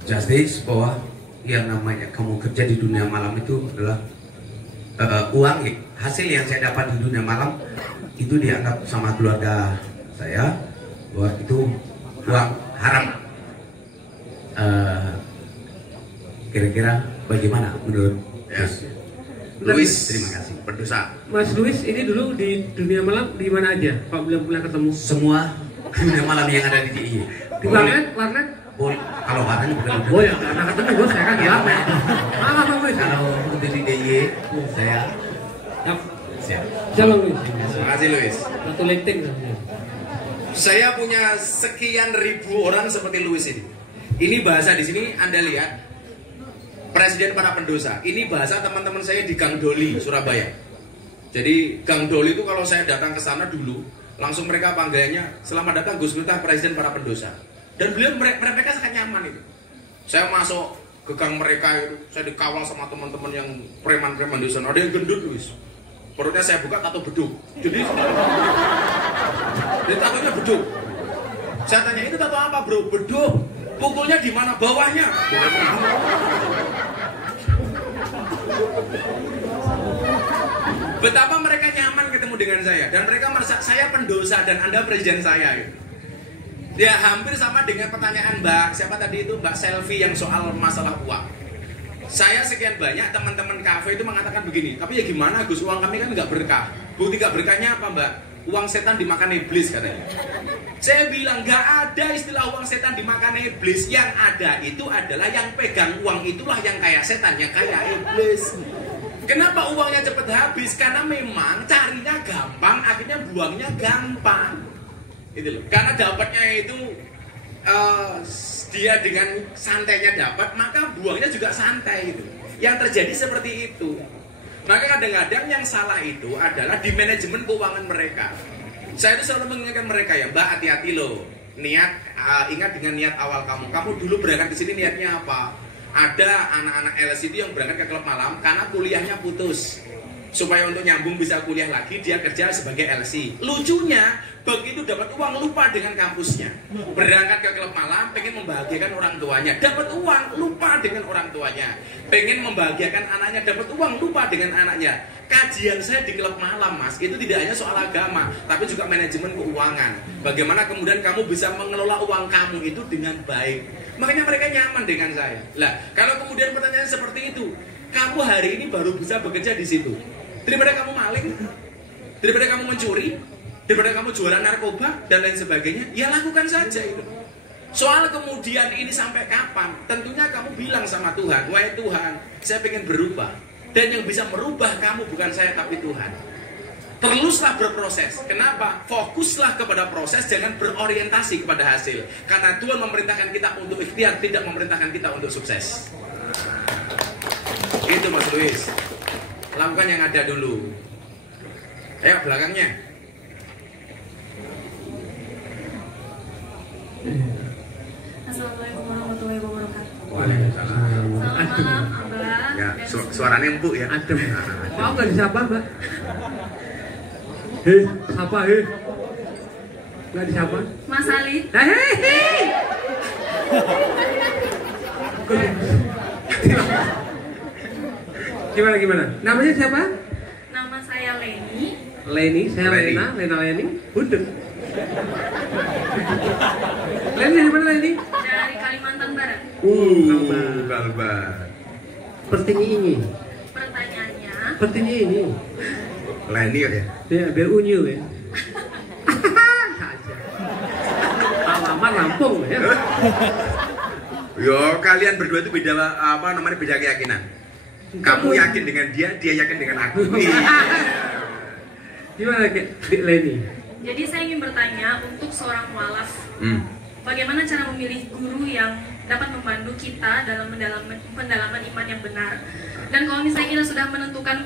justice bahwa yang namanya kamu kerja di dunia malam itu adalah uang hasil yang saya dapat di dunia malam itu dianggap sama keluarga saya bahwa itu uang haram. Kira-kira bagaimana menurut Luis? Terima kasih. Berdosa. Mas Luis ini dulu di dunia malam di mana aja? Pak belum pernah ketemu? Semua dunia malam yang ada di DIY. Di warnet? Boleh. Kalau warnet bukan. Oh ya, karena ketemu bos saya kan di warnet. Malah Bang Luis. Kalau untuk di DIY saya siap. Jalan Luis. Terima kasih Luis. Satu leteng. Saya punya sekian ribu orang seperti Luis ini. Ini bahasa di sini Anda lihat. Presiden para pendosa. Ini bahasa teman-teman saya di Gang Doli, Surabaya. Jadi Gang Doli itu kalau saya datang ke sana dulu, langsung mereka panggilannya selamat datang Gus Miftah Presiden para pendosa. Dan beliau mereka sangat nyaman itu. Saya masuk ke gang mereka itu, saya dikawal sama teman-teman yang preman-preman di sana. Ada yang gendut, Luis. Perutnya saya buka tato beduk. Jadi tatonya beduk. Saya tanya, ini tato apa bro? Beduk. Pukulnya di mana? Bawahnya. Betapa mereka nyaman ketemu dengan saya. Dan mereka merasa saya pendosa dan Anda presiden saya. Ya hampir sama dengan pertanyaan Mbak, siapa tadi itu? Mbak Selfie yang soal masalah uang. Saya sekian banyak teman-teman kafe itu mengatakan begini, tapi ya gimana Gus, uang kami kan nggak berkah. Bukti nggak berkahnya apa Mbak? Uang setan dimakan iblis katanya. Saya bilang nggak ada istilah uang setan dimakan iblis. Yang ada itu adalah yang pegang uang itulah yang kayak setan, yang kayak iblis. Kenapa uangnya cepat habis? Karena memang carinya gampang, akhirnya buangnya gampang. Itu loh. Karena dapatnya itu dia dengan santainya dapat, maka buangnya juga santai gitu. Yang terjadi seperti itu. Maka kadang-kadang yang salah itu adalah di manajemen keuangan mereka. Saya itu selalu mengingatkan mereka ya, Mbak hati-hati loh. Niat, ingat dengan niat awal kamu. Kamu dulu berangkat di sini niatnya apa? Ada anak-anak LC itu yang berangkat ke klub malam karena kuliahnya putus. Supaya untuk nyambung bisa kuliah lagi, dia kerja sebagai LC. Lucunya, begitu dapat uang lupa dengan kampusnya. Berangkat ke klub malam, pengen membahagiakan orang tuanya. Dapat uang, lupa dengan orang tuanya. Pengen membahagiakan anaknya, dapat uang, lupa dengan anaknya. Kajian saya di klub malam, Mas, itu tidak hanya soal agama, tapi juga manajemen keuangan. Bagaimana kemudian kamu bisa mengelola uang kamu itu dengan baik. Makanya mereka nyaman dengan saya. Lah, kalau kemudian pertanyaan seperti itu, kamu hari ini baru bisa bekerja di situ. Daripada kamu maling, daripada kamu mencuri, daripada kamu jualan narkoba dan lain sebagainya, ya lakukan saja itu. Soal kemudian ini sampai kapan, tentunya kamu bilang sama Tuhan, wahai Tuhan, saya pengen berubah. Dan yang bisa merubah kamu bukan saya tapi Tuhan. Teruslah berproses. Kenapa? Fokuslah kepada proses, jangan berorientasi kepada hasil. Karena Tuhan memerintahkan kita untuk ikhtiar, tidak memerintahkan kita untuk sukses. Itu Mas Luis. Lakukan yang ada dulu. Ayo belakangnya. Assalamualaikum warahmatullahi wabarakatuh. Waalaikumsalam. Selamat malam Abah. Ya, suaranya empuk ya. Adem. Mau nggak disapa Mbak? Hei, siapa hei? Nggak disapa? Mas Ali. Hei. Gimana? Namanya siapa? Nama saya Leni. Leni, saya Leni. Lena Leni. Budeng. Leni dari mana Leni? Dari Kalimantan Barat. Kalbar. Seperti ini. Pertanyaannya, Seperti ini. Leni ya. Ya, biar unyu ya. Alamat Lampung ya. Yo, kalian berdua itu beda beda keyakinan. Kamu yakin dengan dia yakin dengan aku. Gimana Leni? jadi saya ingin bertanya untuk seorang mualaf, bagaimana cara memilih guru yang dapat membantu kita dalam pendalaman iman yang benar. Dan kalau misalnya kita sudah menentukan,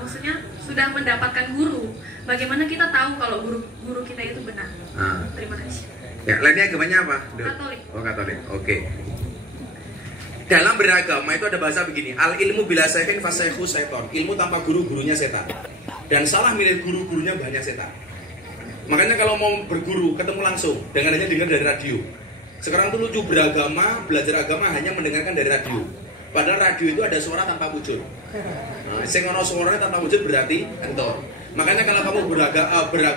maksudnya sudah mendapatkan guru, bagaimana kita tahu kalau guru kita itu benar? Terima kasih. Ya, lainnya agamanya apa? Katolik. Oh, Katolik. Oke. Dalam beragama itu ada bahasa begini, al ilmu bila syaihin fasaihu syaiton. Ilmu tanpa guru, gurunya setan. Dan salah milih guru, gurunya banyak setan. Makanya kalau mau berguru, ketemu langsung, dengan hanya dengar dari radio. Sekarang tuh lucu, beragama, belajar agama hanya mendengarkan dari radio. Padahal radio itu ada suara tanpa wujud. Nah, sing ono suaranya tanpa wujud berarti entor. Makanya kalau kamu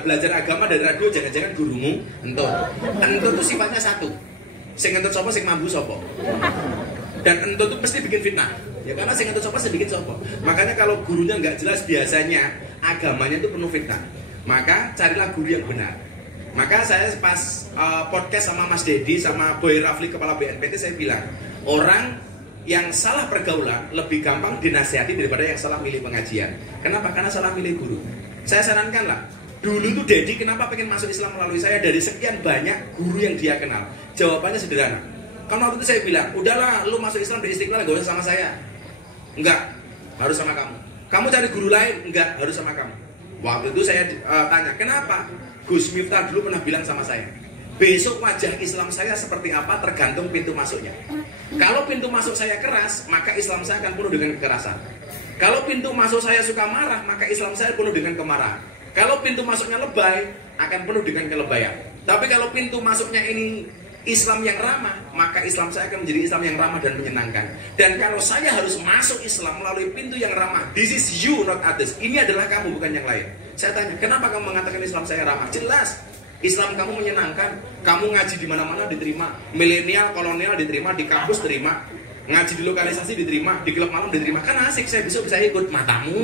belajar agama dari radio, jangan-jangan gurumu entor. Entor itu sifatnya satu. Sing entor sopo, sing mambu sopo. Dan entor itu pasti bikin fitnah. Ya karena sing entor sopo, sing bikin sopo. Makanya kalau gurunya nggak jelas, biasanya agamanya itu penuh fitnah. Maka carilah guru yang benar. Maka saya pas podcast sama Mas Dedi sama Boy Rafli kepala BNPT, saya bilang orang yang salah pergaulan lebih gampang dinasihati daripada yang salah milih pengajian. Kenapa? Karena salah milih guru. Saya sarankan lah, dulu tuh Dedi kenapa pengen masuk Islam melalui saya, dari sekian banyak guru yang dia kenal. Jawabannya sederhana. Kan waktu itu saya bilang, udahlah lu masuk Islam di Istiqlal, gak usah sama saya. Enggak, harus sama kamu. Kamu cari guru lain? Enggak, harus sama kamu. Waktu itu saya tanya, kenapa? Gus Miftah dulu pernah bilang sama saya, besok wajah Islam saya seperti apa tergantung pintu masuknya. Kalau pintu masuk saya keras, maka Islam saya akan penuh dengan kekerasan. Kalau pintu masuk saya suka marah, maka Islam saya penuh dengan kemarahan. Kalau pintu masuknya lebay, akan penuh dengan kelebayan. Tapi kalau pintu masuknya ini Islam yang ramah, maka Islam saya akan menjadi Islam yang ramah dan menyenangkan. Dan kalau saya harus masuk Islam melalui pintu yang ramah, this is you not others. Ini adalah kamu, bukan yang lain. Saya tanya, kenapa kamu mengatakan Islam saya ramah? Jelas, Islam kamu menyenangkan. Kamu ngaji di mana-mana diterima. Milenial, kolonial diterima, di kampus diterima. Ngaji di lokalisasi diterima, di klub malam diterima. Kan asik, saya besok bisa ikut. Matamu.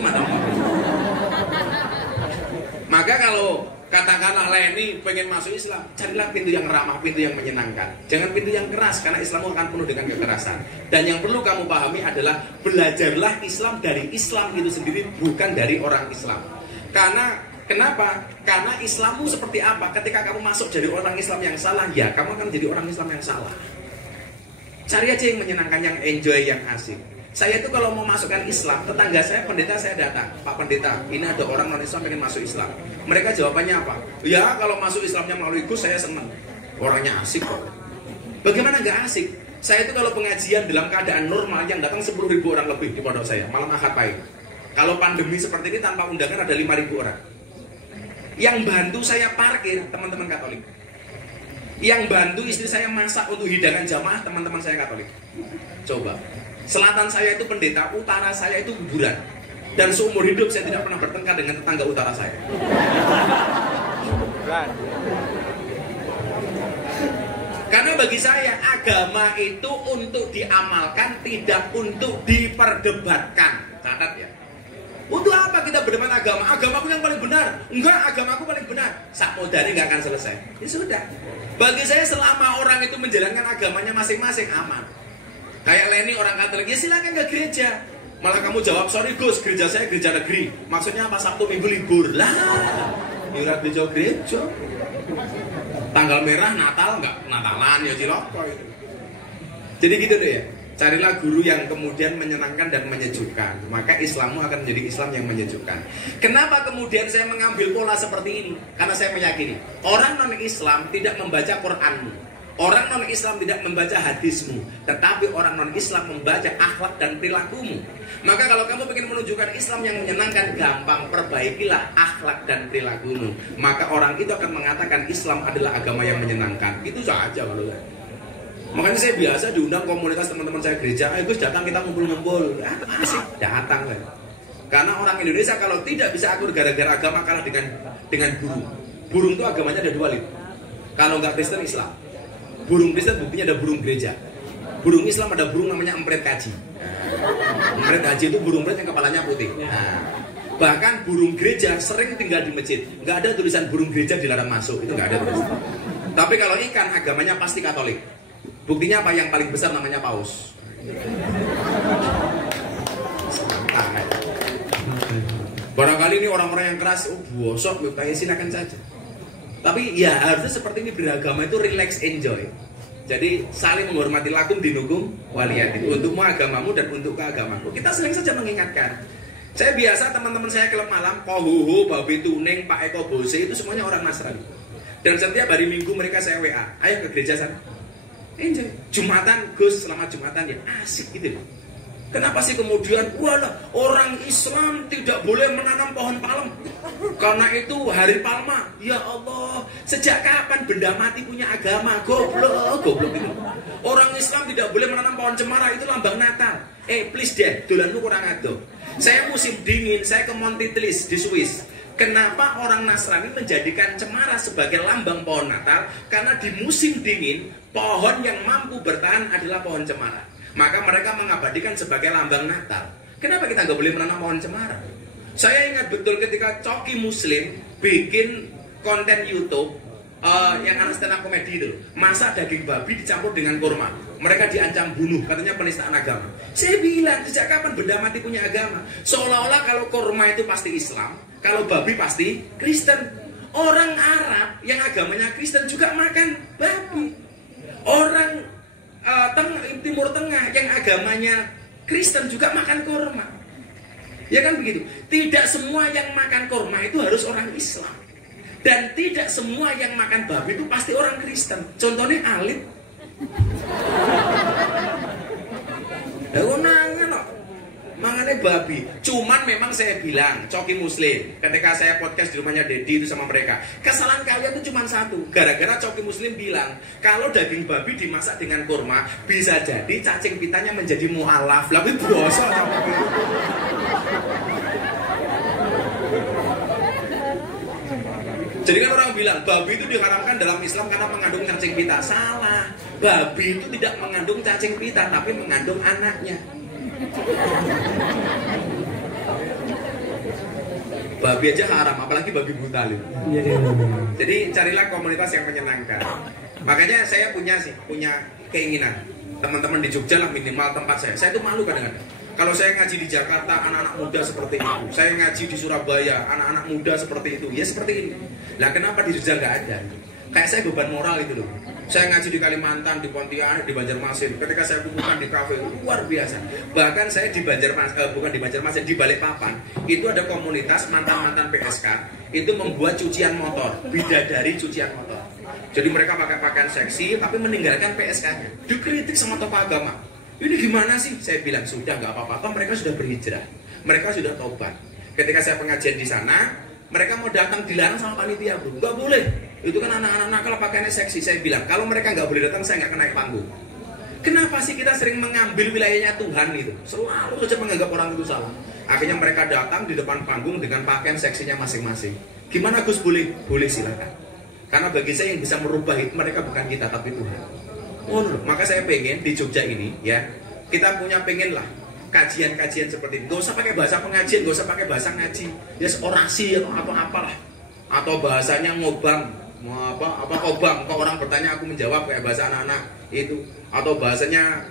Maka kalau katakanlah Leni pengen masuk Islam, carilah pintu yang ramah, pintu yang menyenangkan. Jangan pintu yang keras, karena Islam akan penuh dengan kekerasan. Dan yang perlu kamu pahami adalah belajarlah Islam dari Islam itu sendiri, bukan dari orang Islam. Karena kenapa? Karena Islammu seperti apa? Ketika kamu masuk jadi orang Islam yang salah, ya kamu akan jadi orang Islam yang salah. Cari aja yang menyenangkan, yang enjoy, yang asik. Saya itu kalau mau masukkan Islam, tetangga saya, pendeta saya datang, Pak Pendeta, ini ada orang non-Islam pengen masuk Islam. Mereka jawabannya apa? Ya kalau masuk Islamnya melalui Gus, saya senang. Orangnya asik kok. Bagaimana nggak asik? Saya itu kalau pengajian dalam keadaan normal, yang datang 10.000 orang lebih di pondok saya, malam Ahad pahit. Kalau pandemi seperti ini tanpa undangan ada 5.000 orang. Yang bantu saya parkir, teman-teman Katolik. Yang bantu istri saya masak untuk hidangan jamaah, teman-teman saya Katolik. Coba. Selatan saya itu pendeta, utara saya itu kuburan. Dan seumur hidup saya tidak pernah bertengkar dengan tetangga utara saya. Karena bagi saya agama itu untuk diamalkan, tidak untuk diperdebatkan. Catat ya. Untuk apa kita berdebat agama? Agamaku yang paling benar. Enggak, agamaku paling benar. Sakmodari nggak akan selesai. Ya sudah. Bagi saya selama orang itu menjalankan agamanya masing-masing aman. Kayak Leni orang Katolik, ya silakan ke gereja. Malah kamu jawab, sorry Gus, gereja saya gereja negeri. Maksudnya apa? Sabtu Minggu libur. Lah, ira gereja. Tanggal merah Natal nggak? Natalan ya ciloko itu. Jadi gitu deh ya. Carilah guru yang kemudian menyenangkan dan menyejukkan. Maka Islammu akan menjadi Islam yang menyejukkan. Kenapa kemudian saya mengambil pola seperti ini? Karena saya meyakini orang non-Islam tidak membaca Quranmu. Orang non-Islam tidak membaca hadismu, tetapi orang non-Islam membaca akhlak dan perilakumu. Maka kalau kamu ingin menunjukkan Islam yang menyenangkan, gampang, perbaikilah akhlak dan perilakumu. Maka orang itu akan mengatakan Islam adalah agama yang menyenangkan. Itu saja kalau saya. Makanya saya biasa diundang komunitas teman-teman saya gereja, Gus datang kita ngumpul-ngumpul. Asik, datang lah. Karena orang Indonesia kalau tidak bisa akur gara-gara agama kalah dengan burung. Burung itu agamanya ada dua, kalau nggak Kristen Islam. Burung Kristen buktinya ada burung gereja. Burung Islam ada burung namanya empret kaji. Empret kaji itu burung empret yang kepalanya putih. Nah, bahkan burung gereja sering tinggal di masjid. Nggak ada tulisan burung gereja dilarang masuk, itu nggak ada tulisan. Tapi kalau ikan agamanya pasti Katolik. Buktinya apa? Yang paling besar namanya paus. Barangkali ini orang-orang yang keras, bosok, silakan saja. Tapi ya harusnya seperti ini, beragama itu relax, enjoy. Jadi saling menghormati, lakum dinukum waliyadin, untukmu agamamu dan untuk keagamaku. Kita sering saja mengingatkan. Saya biasa teman-teman saya klub malam, Kohuhu, Babi Tuning, Pak Eko Bose itu semuanya orang Nasrani. Dan setiap hari Minggu mereka saya WA, ayo ke gereja sana. Enjoy. Jumatan, Gus, selamat Jumatan ya, asik gitu loh. Kenapa sih kemudian, walah, orang Islam tidak boleh menanam pohon palem karena itu hari palma. Ya Allah, sejak kapan benda mati punya agama? Goblok itu. Orang Islam tidak boleh menanam pohon cemara, itu lambang Natal. Please deh, dolanmu kurang adoh. Saya musim dingin, saya ke Montitlis di Swiss. Kenapa orang Nasrani menjadikan cemara sebagai lambang pohon Natal? Karena di musim dingin, pohon yang mampu bertahan adalah pohon cemara. Maka mereka mengabadikan sebagai lambang Natal. Kenapa kita nggak boleh menanam pohon cemara? Saya ingat betul ketika Coki Muslim bikin konten YouTube yang anak stand up komedi itu, masak daging babi dicampur dengan kurma. Mereka diancam bunuh, katanya penistaan agama. Saya bilang, sejak kapan benda mati punya agama? Seolah-olah kalau kurma itu pasti Islam, kalau babi pasti Kristen. Orang Arab yang agamanya Kristen juga makan babi. Orang Timur Tengah yang agamanya Kristen juga makan kurma. Ya kan begitu. Tidak semua yang makan kurma itu harus orang Islam. Dan tidak semua yang makan babi itu pasti orang Kristen. Contohnya Alif. Mangannya babi. Cuman memang saya bilang, Coki Muslim, ketika saya podcast di rumahnya Dedi itu sama mereka, kesalahan kalian itu cuma satu. Gara-gara Coki Muslim bilang, kalau daging babi dimasak dengan kurma, bisa jadi cacing pitanya menjadi mu'alaf. Tapi bosok. Jadi kan orang bilang, babi itu diharamkan dalam Islam karena mengandung cacing pita. Salah. Babi itu tidak mengandung cacing pita, tapi mengandung anaknya. Babi aja haram, apalagi babi butalib. Jadi carilah komunitas yang menyenangkan. Makanya saya punya keinginan, teman-teman di Jogja lah minimal tempat saya. Saya itu malu kadang-kadang. Kalau saya ngaji di Jakarta, anak-anak muda seperti itu. Saya ngaji di Surabaya, anak-anak muda seperti itu. Ya seperti ini. Lah kenapa di Jogja nggak ada? Kayak saya beban moral itu loh. Saya ngaji di Kalimantan, di Pontianak, di Banjarmasin. Ketika saya kumpulkan di kafe, luar biasa. Bahkan saya di Banjarmasin, di Balikpapan, itu ada komunitas mantan-mantan PSK. Itu membuat cucian motor, bidadari cucian motor. Jadi mereka pakai pakaian seksi, tapi meninggalkan PSK-nya. Dikritik sama tokoh agama. Ini gimana sih? Saya bilang, sudah nggak apa-apa, mereka sudah berhijrah. Mereka sudah tobat. Ketika saya pengajian di sana, mereka mau datang dilarang sama panitia, bro. Nggak boleh. Itu kan anak-anak nakal pakaiannya seksi. Saya bilang, kalau mereka nggak boleh datang, saya nggak akan naik panggung. Kenapa sih kita sering mengambil wilayahnya Tuhan itu? Selalu saja menganggap orang itu salah. Akhirnya mereka datang di depan panggung dengan pakaian seksinya masing-masing. Gimana Gus, boleh? Boleh, silakan. Karena bagi saya yang bisa merubah itu mereka bukan kita, tapi Tuhan. Maka saya pengen di Jogja ini, ya, kita pengen lah kajian-kajian seperti ini. Gak usah pakai bahasa pengajian, gak usah pakai bahasa ngaji, ya orasi atau apalah, atau bahasanya ngobam, kobam. Kalau orang bertanya aku menjawab kayak bahasa anak-anak itu, atau bahasanya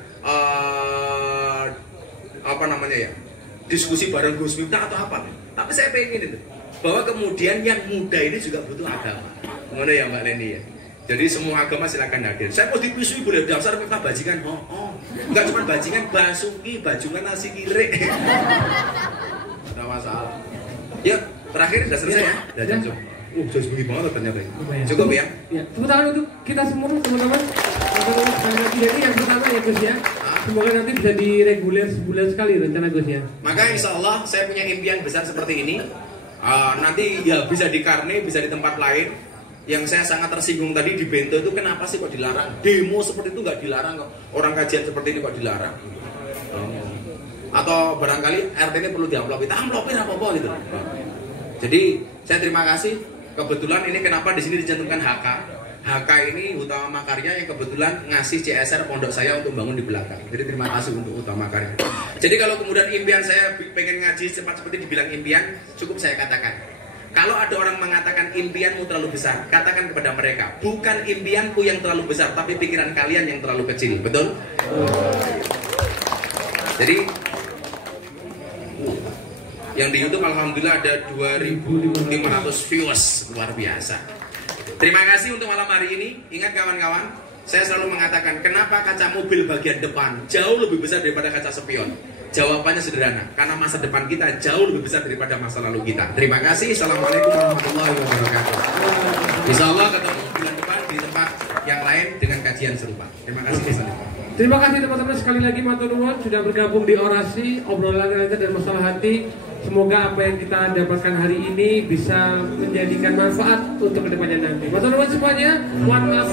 diskusi bareng Gus Miftah atau apa. Tapi saya pengen itu bahwa kemudian yang muda ini juga butuh agama. Gimana ya Mbak Leni ya? Jadi semua agama silakan hadir. Saya mau dipisui boleh, dasar Miftah bajingan. Enggak cuma bajingan, basuki, bajungan nasi kire. Tidak masalah. Ya, terakhir sudah selesai ya. Sudah cukup. Jauh begini banget ternyata. Cukup ya? Ya, tepuk tangan untuk kita semua teman-teman. Jadi yang pertama ya Gus ya. Semoga nanti bisa direguler sebulan sekali rencana Gus ya. Maka insya Allah saya punya impian besar seperti ini. Nanti ya bisa di Karne, bisa di tempat lain. Yang saya sangat tersinggung tadi di Bento itu kenapa sih kok dilarang? Demo seperti itu nggak dilarang kok. Orang kajian seperti ini kok dilarang? Atau barangkali RT ini perlu diamplopin, amplopin apa-apa gitu. Jadi saya terima kasih. Kebetulan ini kenapa di sini dicantumkan HK. HK ini Utama Makarya yang kebetulan ngasih CSR pondok saya untuk bangun di belakang. Jadi terima kasih untuk Utama Makarya. Jadi kalau kemudian impian saya pengen ngaji cepat seperti dibilang impian, cukup saya katakan. Kalau ada orang mengatakan impianmu terlalu besar, katakan kepada mereka, bukan impianku yang terlalu besar, tapi pikiran kalian yang terlalu kecil. Betul? Jadi yang di YouTube alhamdulillah ada 2.500 viewers, luar biasa. Terima kasih untuk malam hari ini. Ingat kawan-kawan, Saya selalu mengatakan, kenapa kaca mobil bagian depan jauh lebih besar daripada kaca spion? Jawabannya sederhana, karena masa depan kita jauh lebih besar daripada masa lalu kita. Terima kasih. Assalamualaikum warahmatullahi wabarakatuh. Insya Allah ketemu bulan depan di tempat yang lain dengan kajian serupa. Terima kasih. Terima kasih teman-teman, sekali lagi matur nuwun sudah bergabung di orasi obrolan lancar dan masalah hati. Semoga apa yang kita dapatkan hari ini bisa menjadikan manfaat untuk kedepannya nanti. Matur nuwun semuanya. One love.